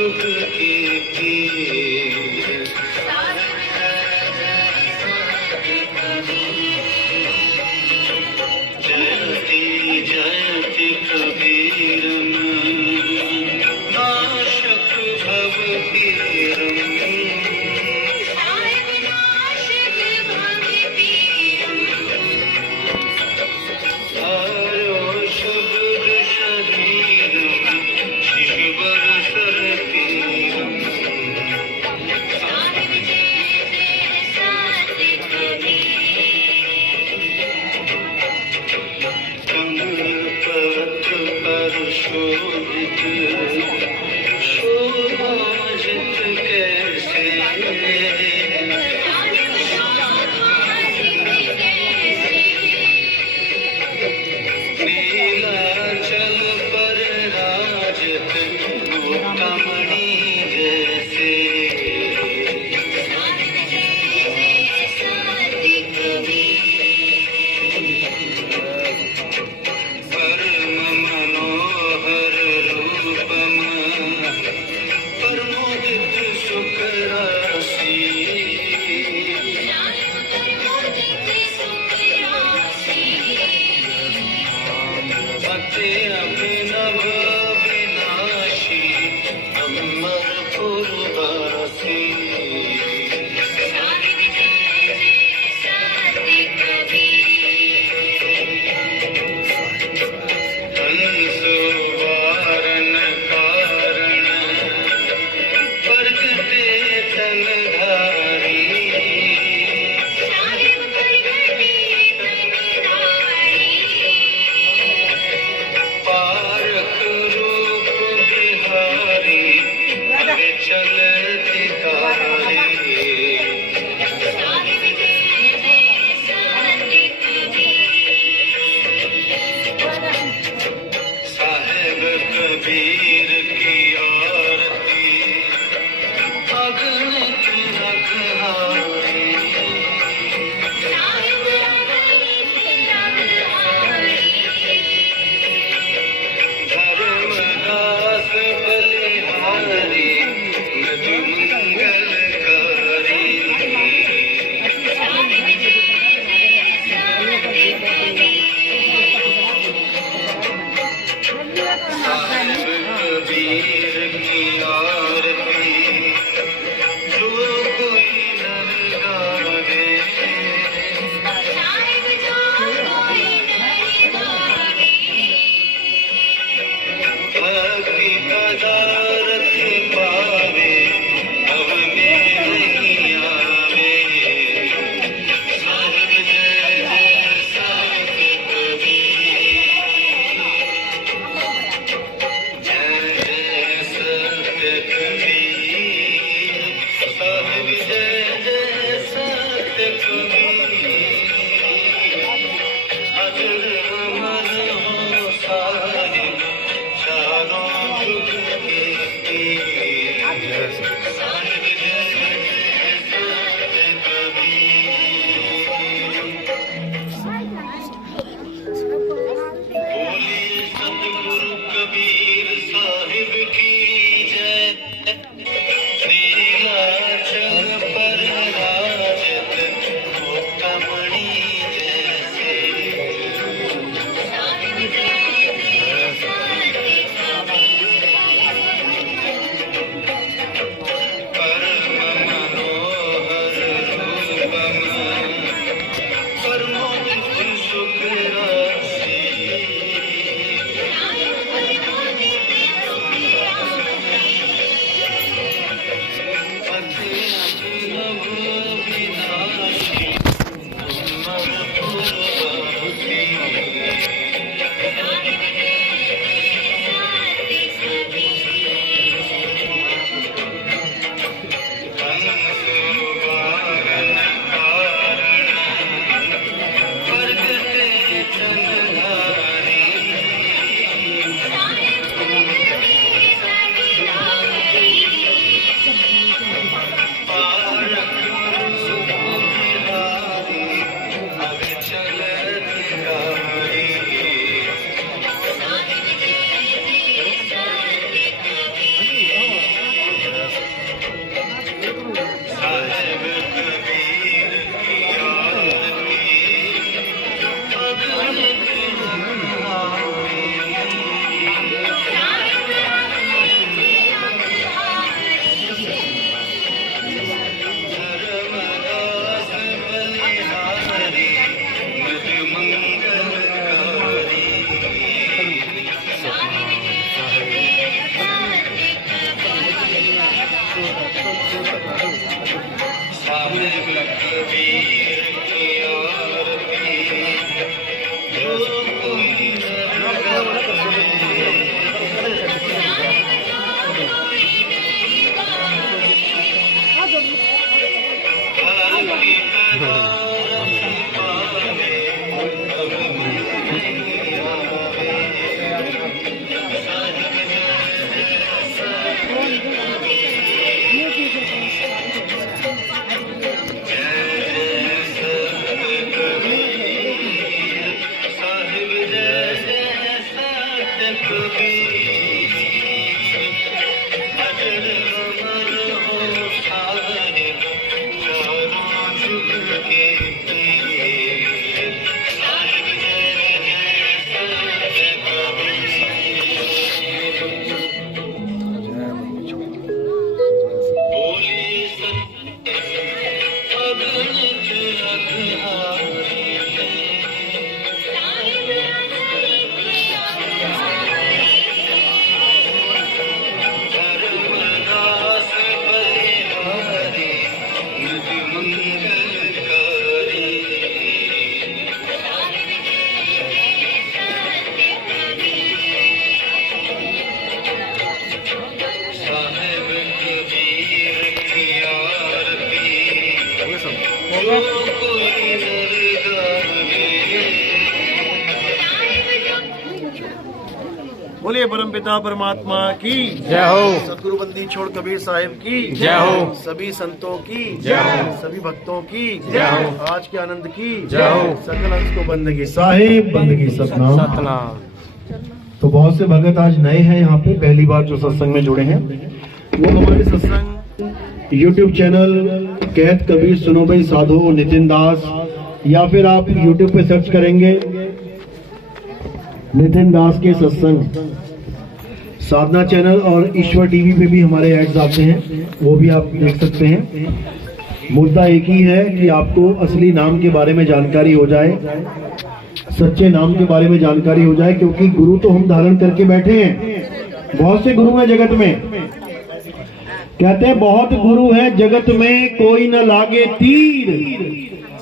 जुग की पीर जयति जयति कबीरम नाशक भव पीरम आरो शब्द शरीरम शिवर सरतीरम कमलपत्र पर शोभित शोभाजित कैसे नीलाचल पर राजत कमणी जैसे परम मनोहर रूपम परमोदित सुख राशि भक्ति अभिनव विनाशी अमरपुर वासी हंस वारण कारण प्रगटे तनधारी पारक रूप बिहारी चल अधिकारी साहेब कबीर की आरती अगणित अघहारी धर्मदास बलिहारी मृदु मंगलकारी साहिब कबीर की आरती जो कोई नर गावे भक्ति पदारथ पावे अब में नहीं आवे साहिब जय जय साहिब कबीर जय जय सत्य कबीर साहिब जय जय सत्य कबीर अजर अमर हो साहिब चारों जुग की पीर साहिब जय जय सत्य कबीर बोलिए सतगुरु कबीर साहिब की जय नीलाचल पर राजत कमणी जैसे साहिब कबीर की आरती जो कोई बोलिए परमपिता परमात्मा की जय हो। सतगुरु बंदी छोड़ कबीर साहिब की जय हो। सभी संतों की जय हो। सभी भक्तों की जय हो। आज के आनंद की जय हो। सकल अंश को बंदगी साहिब बंदगी सतनाम। सतनाम। तो बहुत से भगत आज नए हैं यहाँ पे, पहली बार जो सत्संग में जुड़े हैं। वो हमारे सत्संग YouTube चैनल कहत कबीर सुनो भाई साधु नितिन दास, या फिर आप YouTube पे सर्च करेंगे नितिन दास के सत्संग, साधना चैनल और ईश्वर टीवी पे भी हमारे एड्स आते हैं, वो भी आप देख सकते हैं। मुद्दा एक ही है कि आपको असली नाम के बारे में जानकारी हो जाए, सच्चे नाम के बारे में जानकारी हो जाए, क्योंकि गुरु तो हम धारण करके बैठे हैं। बहुत से गुरु हैं जगत में, कहते हैं बहुत गुरु हैं जगत में कोई न लागे तीर,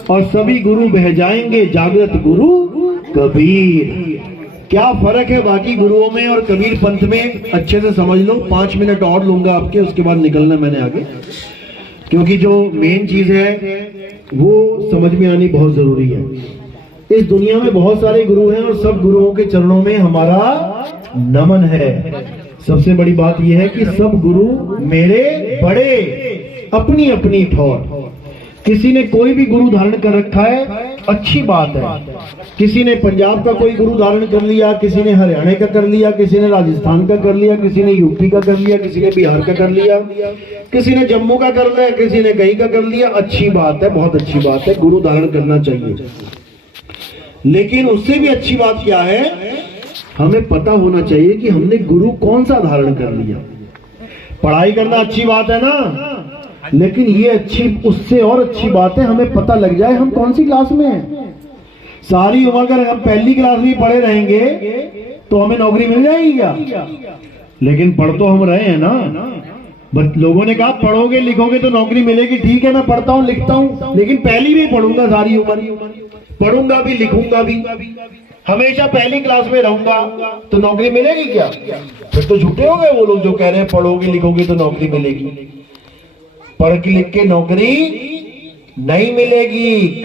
और सभी गुरु बह जाएंगे जागृत गुरु कबीर। क्या फर्क है बाकी गुरुओं में और कबीर पंथ में, अच्छे से समझ लो। 5 मिनट और लूंगा आपके, उसके बाद निकलना मैंने आगे, क्योंकि जो मेन चीज है वो समझ में आनी बहुत जरूरी है। इस दुनिया में बहुत सारे गुरु हैं और सब गुरुओं के चरणों में हमारा नमन है। सबसे बड़ी बात यह है कि सब गुरु मेरे बड़े, अपनी अपनी ठौर। किसी ने कोई भी गुरु धारण कर रखा है, अच्छी बात है। किसी ने पंजाब का कोई गुरु धारण कर लिया, किसी ने हरियाणा का कर लिया, किसी ने राजस्थान का कर लिया, किसी ने यूपी का कर लिया, किसी ने बिहार का कर लिया, किसी ने जम्मू का कर लिया, किसी ने कहीं का कर लिया। अच्छी बात है, बहुत अच्छी बात है, गुरु धारण करना चाहिए। लेकिन उससे भी अच्छी बात क्या है, हमें पता होना चाहिए कि हमने गुरु कौन सा धारण कर लिया। पढ़ाई करना अच्छी बात है ना, लेकिन ये अच्छी, उससे और अच्छी बात है हमें पता लग जाए हम कौन सी क्लास में हैं। सारी उम्र अगर हम पहली क्लास में पढ़े रहेंगे तो हमें नौकरी मिल जाएगी क्या? लेकिन पढ़ तो हम रहे हैं ना। बट लोगों ने कहा पढ़ोगे लिखोगे तो नौकरी मिलेगी। ठीक है, मैं पढ़ता हूँ लिखता हूँ, लेकिन पहली भी पढ़ूंगा, सारी उम्र पढ़ूंगा भी लिखूंगा भी, हमेशा पहली क्लास में रहूंगा तो नौकरी मिलेगी क्या? फिर तो झूठे हो गए वो लोग जो कह रहे हैं पढ़ोगे लिखोगे तो नौकरी मिलेगी। पढ़ के लिख के नौकरी नहीं मिलेगी।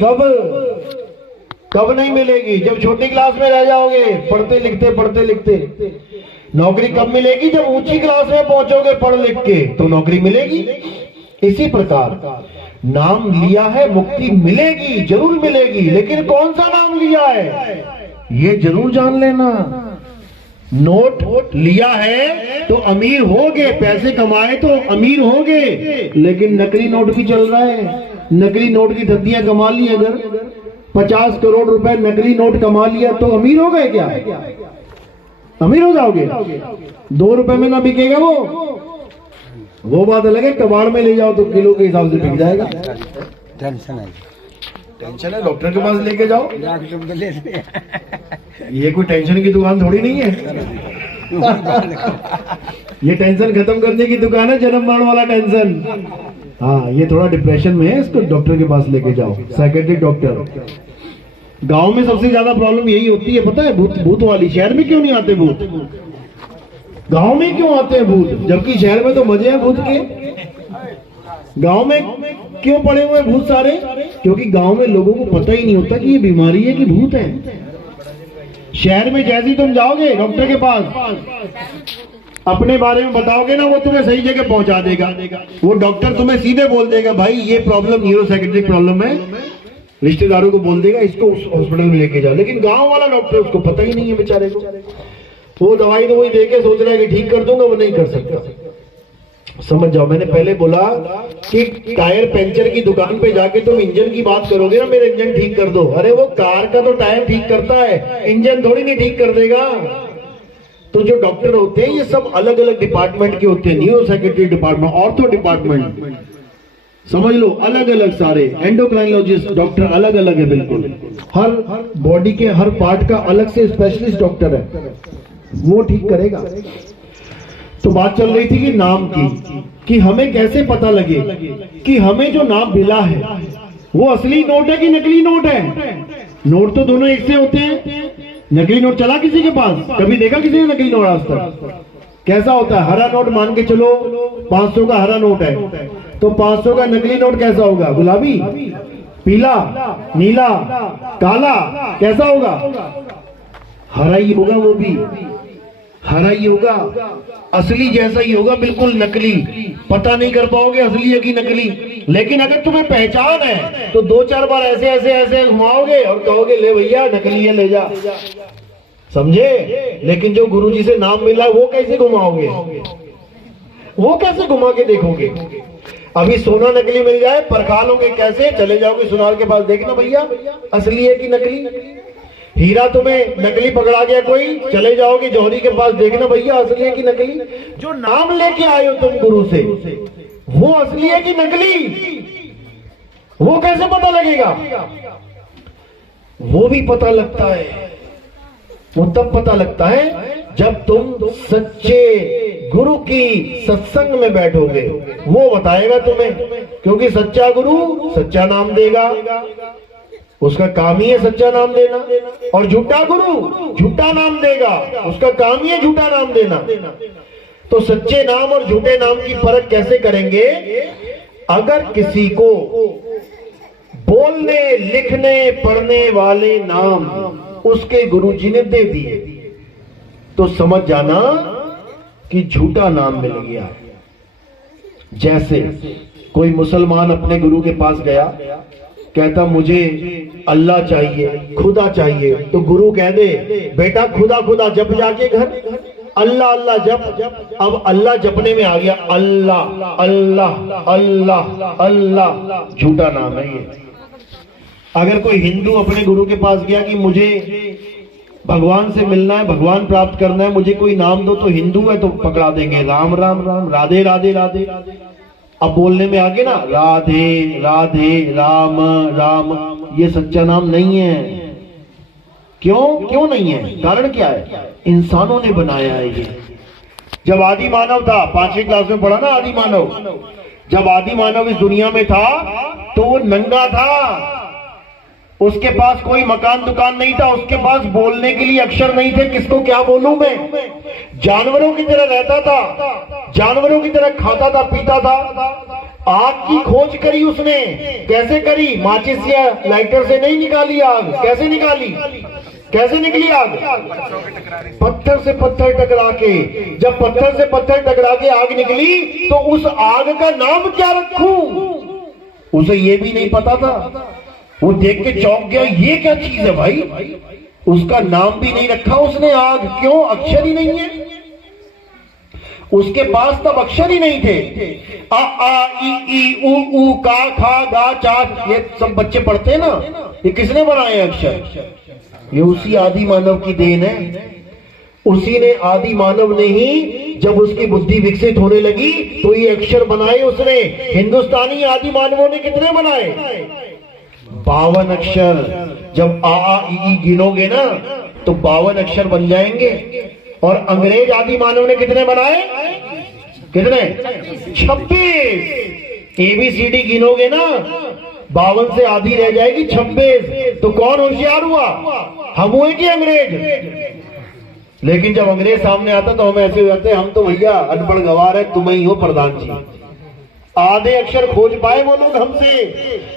कब नहीं मिलेगी? जब छोटी क्लास में रह जाओगे, पढ़ते लिखते। नौकरी कब मिलेगी? जब ऊंची क्लास में पहुंचोगे पढ़ लिख के, तो नौकरी मिलेगी। इसी प्रकार नाम लिया है, मुक्ति मिलेगी, जरूर मिलेगी, लेकिन कौन सा नाम लिया है ये जरूर जान लेना। नोट लिया है तो अमीर होगे, पैसे कमाए तो अमीर होगे, लेकिन नकली नोट भी चल रहा है। नकली नोट की धद्दियां कमा ली, अगर 50 करोड़ रुपए नकली नोट कमा लिया तो अमीर हो गए क्या? अमीर हो जाओगे? 2 रुपए में ना बिकेगा वो बात अलग है। कबाड़ में ले जाओ तो किलो के हिसाब से बिक जाएगा। टेंशन है, डॉक्टर के पास लेके जाओ। ये कोई टेंशन की दुकान थोड़ी नहीं है। ये टेंशन खत्म करने की दुकान है, जन्म मरण वाला टेंशन। हाँ, ये थोड़ा डिप्रेशन में है, इसको डॉक्टर के पास लेके जाओ, साइकेट्रिक डॉक्टर। गांव में सबसे ज्यादा प्रॉब्लम यही होती है, पता है, भूत भूत वाली। शहर में क्यों नहीं आते भूत? गांव में क्यों आते हैं भूत? जबकि शहर में तो मजे हैं भूत के। गांव में क्यों पड़े हुए भूत सारे? क्योंकि गांव में लोगों को पता ही नहीं होता कि ये बीमारी है कि भूत है। शहर में जैसे ही तुम जाओगे डॉक्टर के पास, अपने बारे में बताओगे ना, वो तुम्हें सही जगह पहुंचा देगा। वो डॉक्टर तुम्हें सीधे बोल देगा, भाई ये प्रॉब्लम न्यूरोसाइकेट्रिक प्रॉब्लम है, रिश्तेदारों को बोल देगा इसको उस हॉस्पिटल में लेके जाओ। लेकिन गांव वाला डॉक्टर, उसको पता ही नहीं है बेचारे को। वो दवाई तो वही देके सोच रहा है कि ठीक कर दूंगा, वो नहीं कर सकता। समझ जाओ, मैंने पहले बोला कि टायर पंचर की दुकान पे जाके तुम इंजन की बात करोगे ना, मेरा इंजन ठीक कर दो। अरे वो कार का तो टायर ठीक करता है, इंजन थोड़ी नहीं ठीक कर देगा। तो जो डॉक्टर होते हैं ये सब अलग अलग डिपार्टमेंट के होते हैं, न्यूरोसाइकेट्री डिपार्टमेंट, ऑर्थो डिपार्टमेंट, समझ लो अलग अलग सारे। एंडोक्राइनोलॉजिस्ट डॉक्टर अलग अलग है बिल्कुल, हर बॉडी के हर पार्ट का अलग से स्पेशलिस्ट डॉक्टर है, वो ठीक करेगा। तो बात चल रही थी कि नाम की, कि हमें कैसे पता लगे कि हमें जो नाम मिला है वो असली नोट है कि नकली नोट है। नोट तो दोनों एक से होते हैं। नकली नोट चला किसी के पास? कभी देखा किसी ने नकली नोट आज तक? कैसा होता है? हरा नोट मान के चलो, 500 का हरा नोट है, तो 500 का नकली नोट कैसा होगा? गुलाबी, पीला, नीला, काला, कैसा होगा? हरा ही होगा, वो भी हरा ही होगा, असली जैसा ही होगा, बिल्कुल नकली। पता नहीं कर पाओगे असली है कि नकली। लेकिन अगर तुम्हें पहचान है तो 2-4 बार ऐसे ऐसे ऐसे घुमाओगे और कहोगे ले भैया नकली है, ले जा, समझे। लेकिन जो गुरुजी से नाम मिला वो कैसे घुमाओगे? वो कैसे घुमा के देखोगे? अभी सोना नकली मिल जाए, परखा लोगे कैसे? चले जाओगे सुनार के पास, देखना भैया असली है कि नकली। हीरा तुम्हें नकली पकड़ा गया कोई, चले जाओगे जौहरी के पास, देखना भैया असली है कि नकली। जो नाम लेके आए हो तुम गुरु से, वो असली है कि नकली, वो कैसे पता लगेगा? वो भी पता लगता है, वो तब पता लगता है जब तुम सच्चे गुरु की सत्संग में बैठोगे, वो बताएगा तुम्हें। क्योंकि सच्चा गुरु सच्चा नाम देगा, उसका काम ही है सच्चा नाम देना। और झूठा गुरु झूठा नाम देगा, उसका काम ही है झूठा नाम देना। तो सच्चे नाम और झूठे नाम की फर्क कैसे करेंगे? अगर किसी को बोलने लिखने पढ़ने वाले नाम उसके गुरुजी ने दे दिए तो समझ जाना कि झूठा नाम मिल गया। जैसे कोई मुसलमान अपने गुरु के पास गया, कहता मुझे अल्लाह चाहिए, खुदा चाहिए, तो गुरु कह दे बेटा खुदा खुदा जप जाके घर, अल्लाह अल्लाह जप। अब अल्लाह जपने में आ गया अल्लाह अल्लाह अल्लाह अल्लाह, झूठा नाम है ये। अगर कोई हिंदू अपने गुरु के पास गया कि मुझे भगवान से मिलना है, भगवान प्राप्त करना है, मुझे कोई नाम दो, तो हिंदू है तो पकड़ा देंगे राम राम राम, राधे राधे राधे। अब बोलने में आगे ना राधे राधे राम राम, ये सच्चा नाम नहीं है। क्यों नहीं है? कारण क्या है? इंसानों ने बनाया है ये। जब आदि मानव था, 5वीं क्लास में पढ़ा ना आदि मानव, जब आदि मानव इस दुनिया में था तो वो नंगा था, उसके पास कोई मकान दुकान नहीं था, उसके पास बोलने के लिए अक्षर नहीं थे। किसको क्या बोलूं मैं? जानवरों की तरह रहता था, जानवरों की तरह खाता था पीता था। आग की खोज करी उसने, कैसे करी? माचिस या लाइटर से नहीं निकाली आग। कैसे निकाली? कैसे निकली आग? पत्थर से पत्थर टकरा के। जब पत्थर से पत्थर टकरा के आग निकली तो उस आग का नाम क्या रखूं? उसे ये भी नहीं पता था। वो देख के चौंक गया, ये क्या चीज है भाई? उसका नाम भी नहीं रखा उसने आग। क्यों? अक्षर ही नहीं है उसके पास, तब अक्षर ही नहीं थे। आ ई ई ऊ का खा गा चा, ये सब बच्चे पढ़ते हैं ना, ये किसने बनाए अक्षर? ये उसी आदि मानव की देन है। उसी ने, आदि मानव ने ही, जब उसकी बुद्धि विकसित होने लगी तो ये अक्षर बनाए उसने। हिंदुस्तानी आदि मानवों ने कितने बनाए? 52 अक्षर। जब आ ई गिनोगे ना तो 52 अक्षर बन जाएंगे। और अंग्रेज आदि मानव ने कितने बनाए? कितने? 26। ABCD गिनोगे ना 52 से आधी रह जाएगी 26। तो कौन होशियार हुआ? हम हुए कि अंग्रेज? लेकिन जब अंग्रेज सामने आता तो हम ऐसे हो जाते, हम तो भैया अनपढ़ गवार है, तुम ही हो प्रधान जी। आधे अक्षर खोज पाए वो लोग हमसे।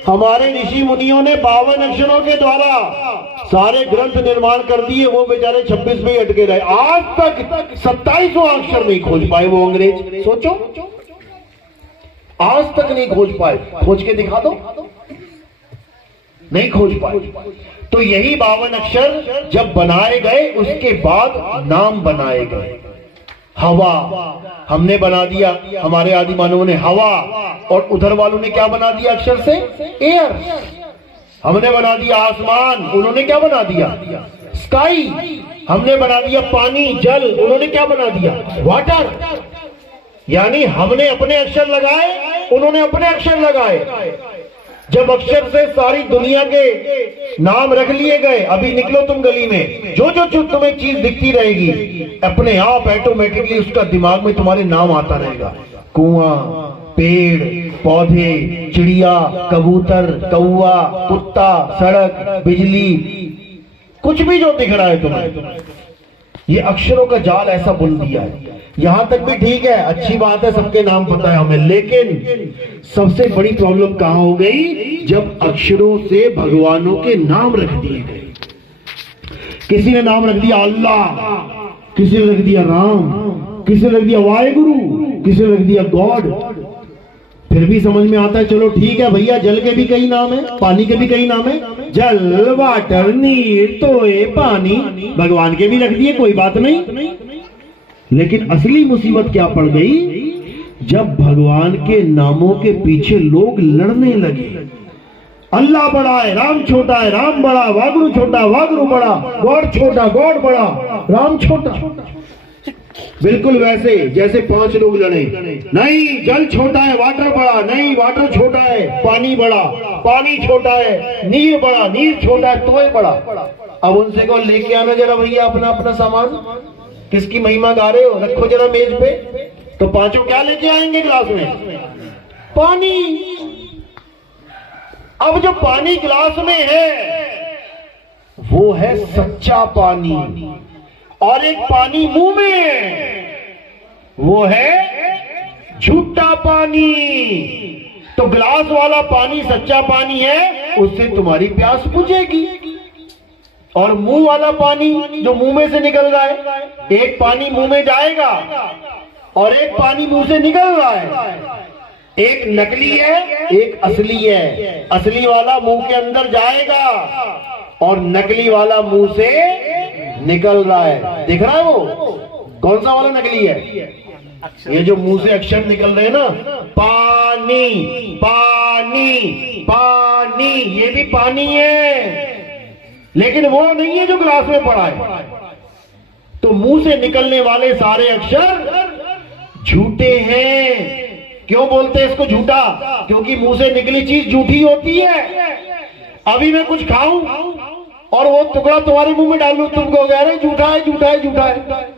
हमारे ऋषि मुनियों ने 52 अक्षरों के द्वारा सारे ग्रंथ निर्माण कर दिए, वो बेचारे 26 में ही अटके रहे। आज तक 27वां अक्षर नहीं खोज पाए वो अंग्रेज। सोचो, आज तक नहीं खोज पाए। खोज के दिखा दो, नहीं खोज पाए। तो यही 52 अक्षर जब बनाए गए उसके बाद नाम बनाए गए। हवा हमने बना दिया, हमारे आदि मानवों ने हवा, और उधर वालों ने क्या बना दिया अक्षर से? एयर। हमने बना दिया आसमान, उन्होंने क्या बना दिया? स्काई। हमने बना दिया पानी, जल, उन्होंने क्या बना दिया? वाटर। यानी हमने अपने अक्षर लगाए, उन्होंने अपने अक्षर लगाए। जब अक्षर से सारी दुनिया के नाम रख लिए गए, अभी निकलो तुम गली में, जो जो तुम्हें चीज दिखती रहेगी, अपने आप ऑटोमेटिकली उसका दिमाग में तुम्हारे नाम आता रहेगा। कुआं, पेड़, पौधे, चिड़िया, कबूतर, कौवा, कुत्ता, सड़क, बिजली, कुछ भी जो दिख रहा है तुम्हें, ये अक्षरों का जाल ऐसा बुन दिया है। यहां तक भी ठीक है, अच्छी बात है, सबके नाम पता है हमें। लेकिन सबसे बड़ी प्रॉब्लम कहां हो गई? जब अक्षरों से भगवानों के नाम रख दिए गए। किसी ने नाम रख दिया अल्लाह, किसी ने रख दिया राम, किसी ने रख दिया वाहेगुरु, किसी ने रख दिया गॉड। फिर भी समझ में आता है, चलो ठीक है भैया, जल के भी कई नाम है, पानी के भी कई नाम है। जल, वाटर, नीर, तोए, पानी, भगवान के भी रख दिए, कोई बात नहीं। लेकिन असली मुसीबत क्या पड़ गई? जब भगवान के नामों के पीछे लोग लड़ने लगे। अल्लाह बड़ा है, राम छोटा है, राम बड़ा, वागुरु छोटा, वागुरु बड़ा, गॉड छोटा, गॉड बड़ा, राम छोटा। बिल्कुल वैसे जैसे 5 लोग लड़े। नहीं, जल छोटा है, वाटर बड़ा, नहीं, वाटर छोटा है, पानी बड़ा, पानी छोटा है, नीर बड़ा, नीर छोटा है, तोय बड़ा। अब उनसे को लेके आना जरा भैया अपना अपना सामान, किसकी महिमा गा रहे हो, रखो जरा मेज पे। तो पांचों क्या लेके आएंगे गिलास में? पानी। अब जो पानी गिलास में है वो है सच्चा पानी, और एक पानी मुंह में, वो है झूठा पानी। तो गिलास वाला पानी सच्चा पानी है, उससे तुम्हारी प्यास बुझेगी। और मुंह वाला पानी जो मुंह में से निकल रहा है, एक पानी मुंह में जाएगा और एक पानी मुंह से निकल रहा है। एक नकली है, एक असली है। असली वाला मुंह के अंदर जाएगा और नकली वाला मुंह से निकल रहा है। दिख रहा है वो? कौन सा वाला नकली है? ये जो मुंह से अक्षर निकल रहे हैं ना, पानी, पानी, पानी, ये भी पानी है, लेकिन वो नहीं है जो गिलास में पड़ा है। तो मुंह से निकलने वाले सारे अक्षर झूठे हैं। क्यों बोलते हैं इसको झूठा? क्योंकि मुंह से निकली चीज झूठी होती है। अभी मैं कुछ खाऊं और वो टुकड़ा तुम्हारे मुंह में डाल लूं, तुमको कह रहे झूठा है, झूठा है, झूठा है।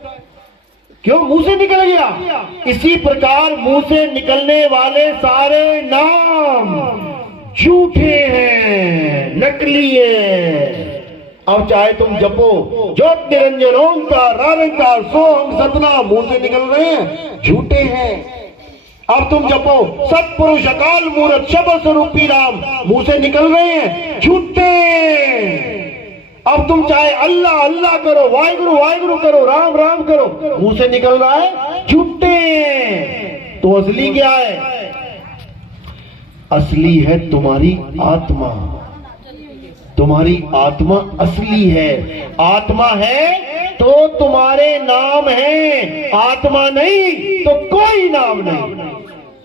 क्यों? मुंह से निकल गया। इसी प्रकार मुंह से निकलने वाले सारे नाम झूठे हैं, नकली है। अब चाहे तुम जपो ज्योत निरंजन ओंकार निरंकार सोहम सतना, मुंह से निकल रहे हैं, झूठे हैं। अब तुम जपो सत्पुरुष अकाल मूर्त शब्द स्वरूपी राम, मुंह से निकल रहे हैं, झूठे। अब तुम चाहे अल्लाह अल्लाह करो, वाहिगुरु वाहिगुरु करो, राम राम करो, मुंह से निकल रहा है, झूठे। तो असली क्या है? असली है तुम्हारी आत्मा। तुम्हारी आत्मा असली है। आत्मा है तो तुम्हारे नाम है, आत्मा नहीं तो कोई नाम नहीं।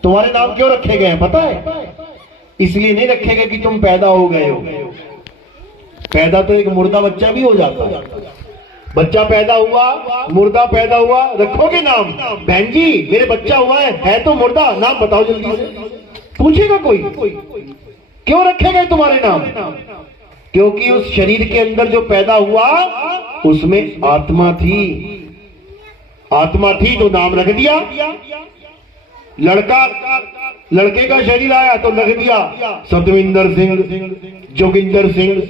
तुम्हारे नाम क्यों रखे गए हैं पता है? इसलिए नहीं रखे गए कि तुम पैदा हो गए हो। पैदा तो एक मुर्दा बच्चा भी हो जाता है। बच्चा पैदा हुआ, मुर्दा पैदा हुआ, रखोगे नाम? बहन जी मेरे बच्चा हुआ है तो मुर्दा, नाम बताओ जल्दी से। पूछेगा कोई? क्यों रखे गए तुम्हारे नाम? क्योंकि उस शरीर के अंदर जो पैदा हुआ उसमें आत्मा थी। आत्मा थी तो नाम रख दिया। लड़के का शरीर आया तो लिख दिया सतविंदर सिंह, जोगिंदर सिंह।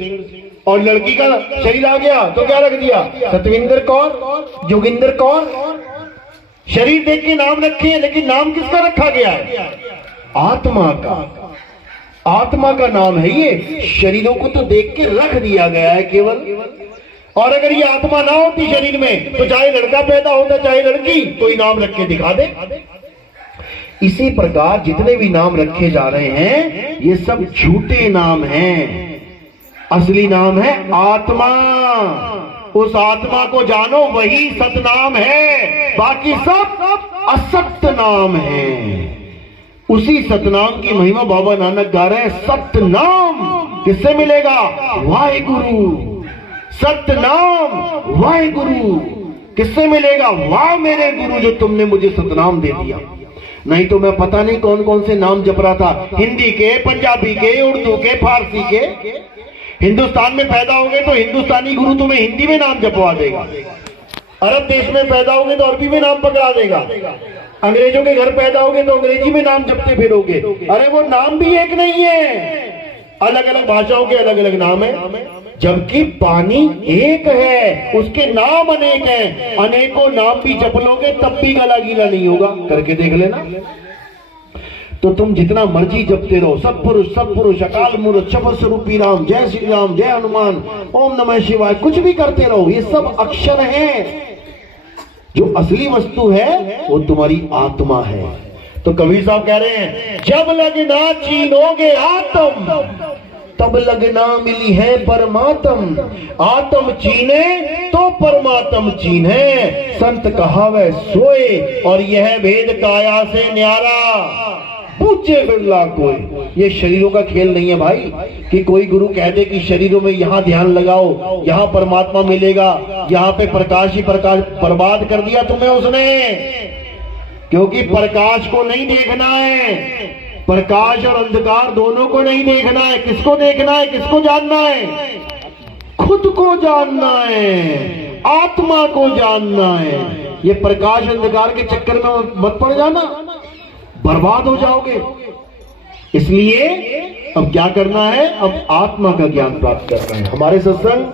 और लड़की का शरीर आ गया तो क्या रख दिया? सतविंदर कौर, जोगिंदर कौर। शरीर देख के नाम रखे हैं, लेकिन नाम किसका रखा गया है? आत्मा का। आत्मा का नाम है ये। शरीरों को तो देख के रख दिया गया है केवल। और अगर ये आत्मा ना होती शरीर में तो चाहे लड़का पैदा होता चाहे लड़की, कोई नाम रख के दिखा दे। इसी प्रकार जितने भी नाम रखे जा रहे हैं ये सब झूठे नाम हैं। असली नाम है आत्मा। उस आत्मा को जानो, वही सतनाम है, बाकी सब असत्य नाम है। उसी सतनाम की महिमा बाबा नानक गा रहे हैं। सतनाम किससे मिलेगा? वाहेगुरु। सतनाम वाहेगुरु किससे मिलेगा? वाह मेरे गुरु जो तुमने मुझे सतनाम दे दिया। नहीं तो मैं पता नहीं कौन कौन से नाम जप रहा था, हिंदी के, पंजाबी के, उर्दू के, फारसी के। हिंदुस्तान में पैदा होगे तो हिंदुस्तानी गुरु तुम्हें हिंदी में नाम जपवा देगा। अरब देश में पैदा होगे तो अरबी में नाम पकड़ा देगा। अंग्रेजों के घर पैदा होगे तो अंग्रेजी में नाम जपते फिरोगे। अरे वो नाम भी एक नहीं है, अलग अलग भाषाओं के अलग अलग नाम है। जबकि पानी एक है, उसके नाम अनेक हैं। अनेकों नाम भी जप लोगे तब भी गला गीला नहीं होगा। करके देख लेना। तो तुम जितना मर्जी जपते रहो, सत्पुरुष अकाल मूर्त शपथ स्वरूपी राम, जय श्री राम, जय हनुमान, ओम नमः शिवाय, कुछ भी करते रहो, ये सब अक्षर हैं। जो असली वस्तु है वो तुम्हारी आत्मा है। तो कबीर साहब कह रहे हैं, जब लगना चीनोगे आत्म तब लगना मिली है परमात्म। आत्म चीने तो परमात्म चीने, संत कहावे सोए, और यह भेद काया से न्यारा। पूछे बिरला कोई। ये शरीरों का खेल नहीं है भाई, कि कोई गुरु कह दे कि शरीरों में यहाँ ध्यान लगाओ, यहाँ परमात्मा मिलेगा, यहाँ पे प्रकाश ही प्रकाश। बर्बाद कर दिया तुम्हें उसने, क्योंकि प्रकाश को नहीं देखना है। प्रकाश और अंधकार दोनों को नहीं देखना है। किसको देखना है, किसको जानना है? खुद को जानना है, आत्मा को जानना है। ये प्रकाश अंधकार के चक्कर में मत पड़ जाना, बर्बाद हो जाओगे। इसलिए अब क्या करना है? अब आत्मा का ज्ञान प्राप्त करना है। हमारे सत्संग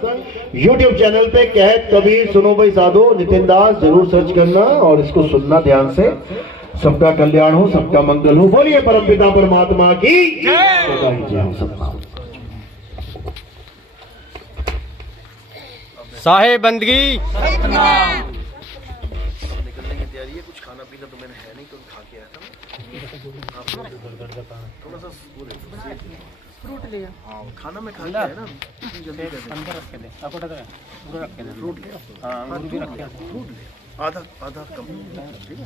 YouTube चैनल पे कहत कबीर सुनो भाई साधो नितिन दास जरूर सर्च करना और इसको सुनना ध्यान से। सबका कल्याण हो, सबका मंगल हो। बोलिए परमपिता परमात्मा की जय हो। सबका साहे बंदगी। निकलने की तैयारी है। कुछ खाना पीना तो मैंने है नहीं, तो खा के आया था। थोड़ा सा फ्रूट लिया। हाँ, खाना में खा लिया है ना, जल्दी कर दे। अंदर रख के दे, आपको रख के दे। फ्रूट ले। हाँ, अंगूर भी रख के। फ्रूट ले, आधा कम, ठीक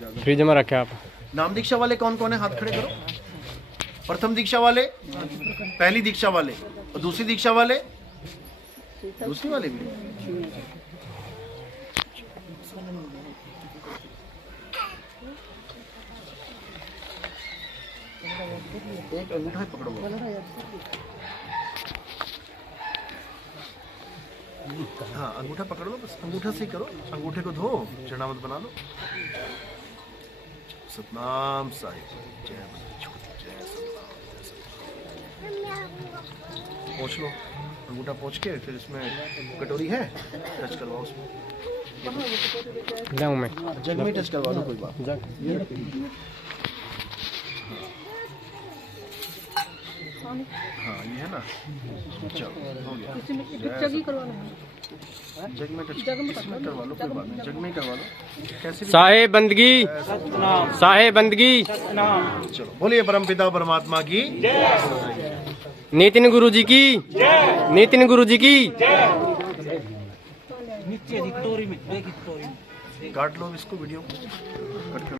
है। फ्रिज में रखे आप। नाम दीक्षा वाले कौन कौन है? हाथ खड़े करो। प्रथम दीक्षा वाले, पहली दीक्षा वाले, और दूसरी दीक्षा वाले, दूसरी वाले भी। एक अंगूठा पकड़ो। हाँ, अंगूठा पकड़ लो, बस अंगूठा से ही करो। अंगूठे को धो, चरणामत बना लो। सतनाम साहिब, जय सतनाम, जय सतनाम। पोंछ लो, अंगूठा पोंछ के फिर इसमें कटोरी है, टच करवाओ उसमें। जाऊँ मैं जग में टच करवा लो, कोई बात। हाँ, ये है ना। चलो, हो गया। जग में टच इसमें करवा लो, कोई बात नहीं। जग में ही करवा लो, कैसे भी। साहे बंदगी, साहे बंदगी। चलो, बोलिए परमपिता परमात्मा की। नितिन गुरु जी की, नितिन गुरु जी की। काट लो इसको, वीडियो को।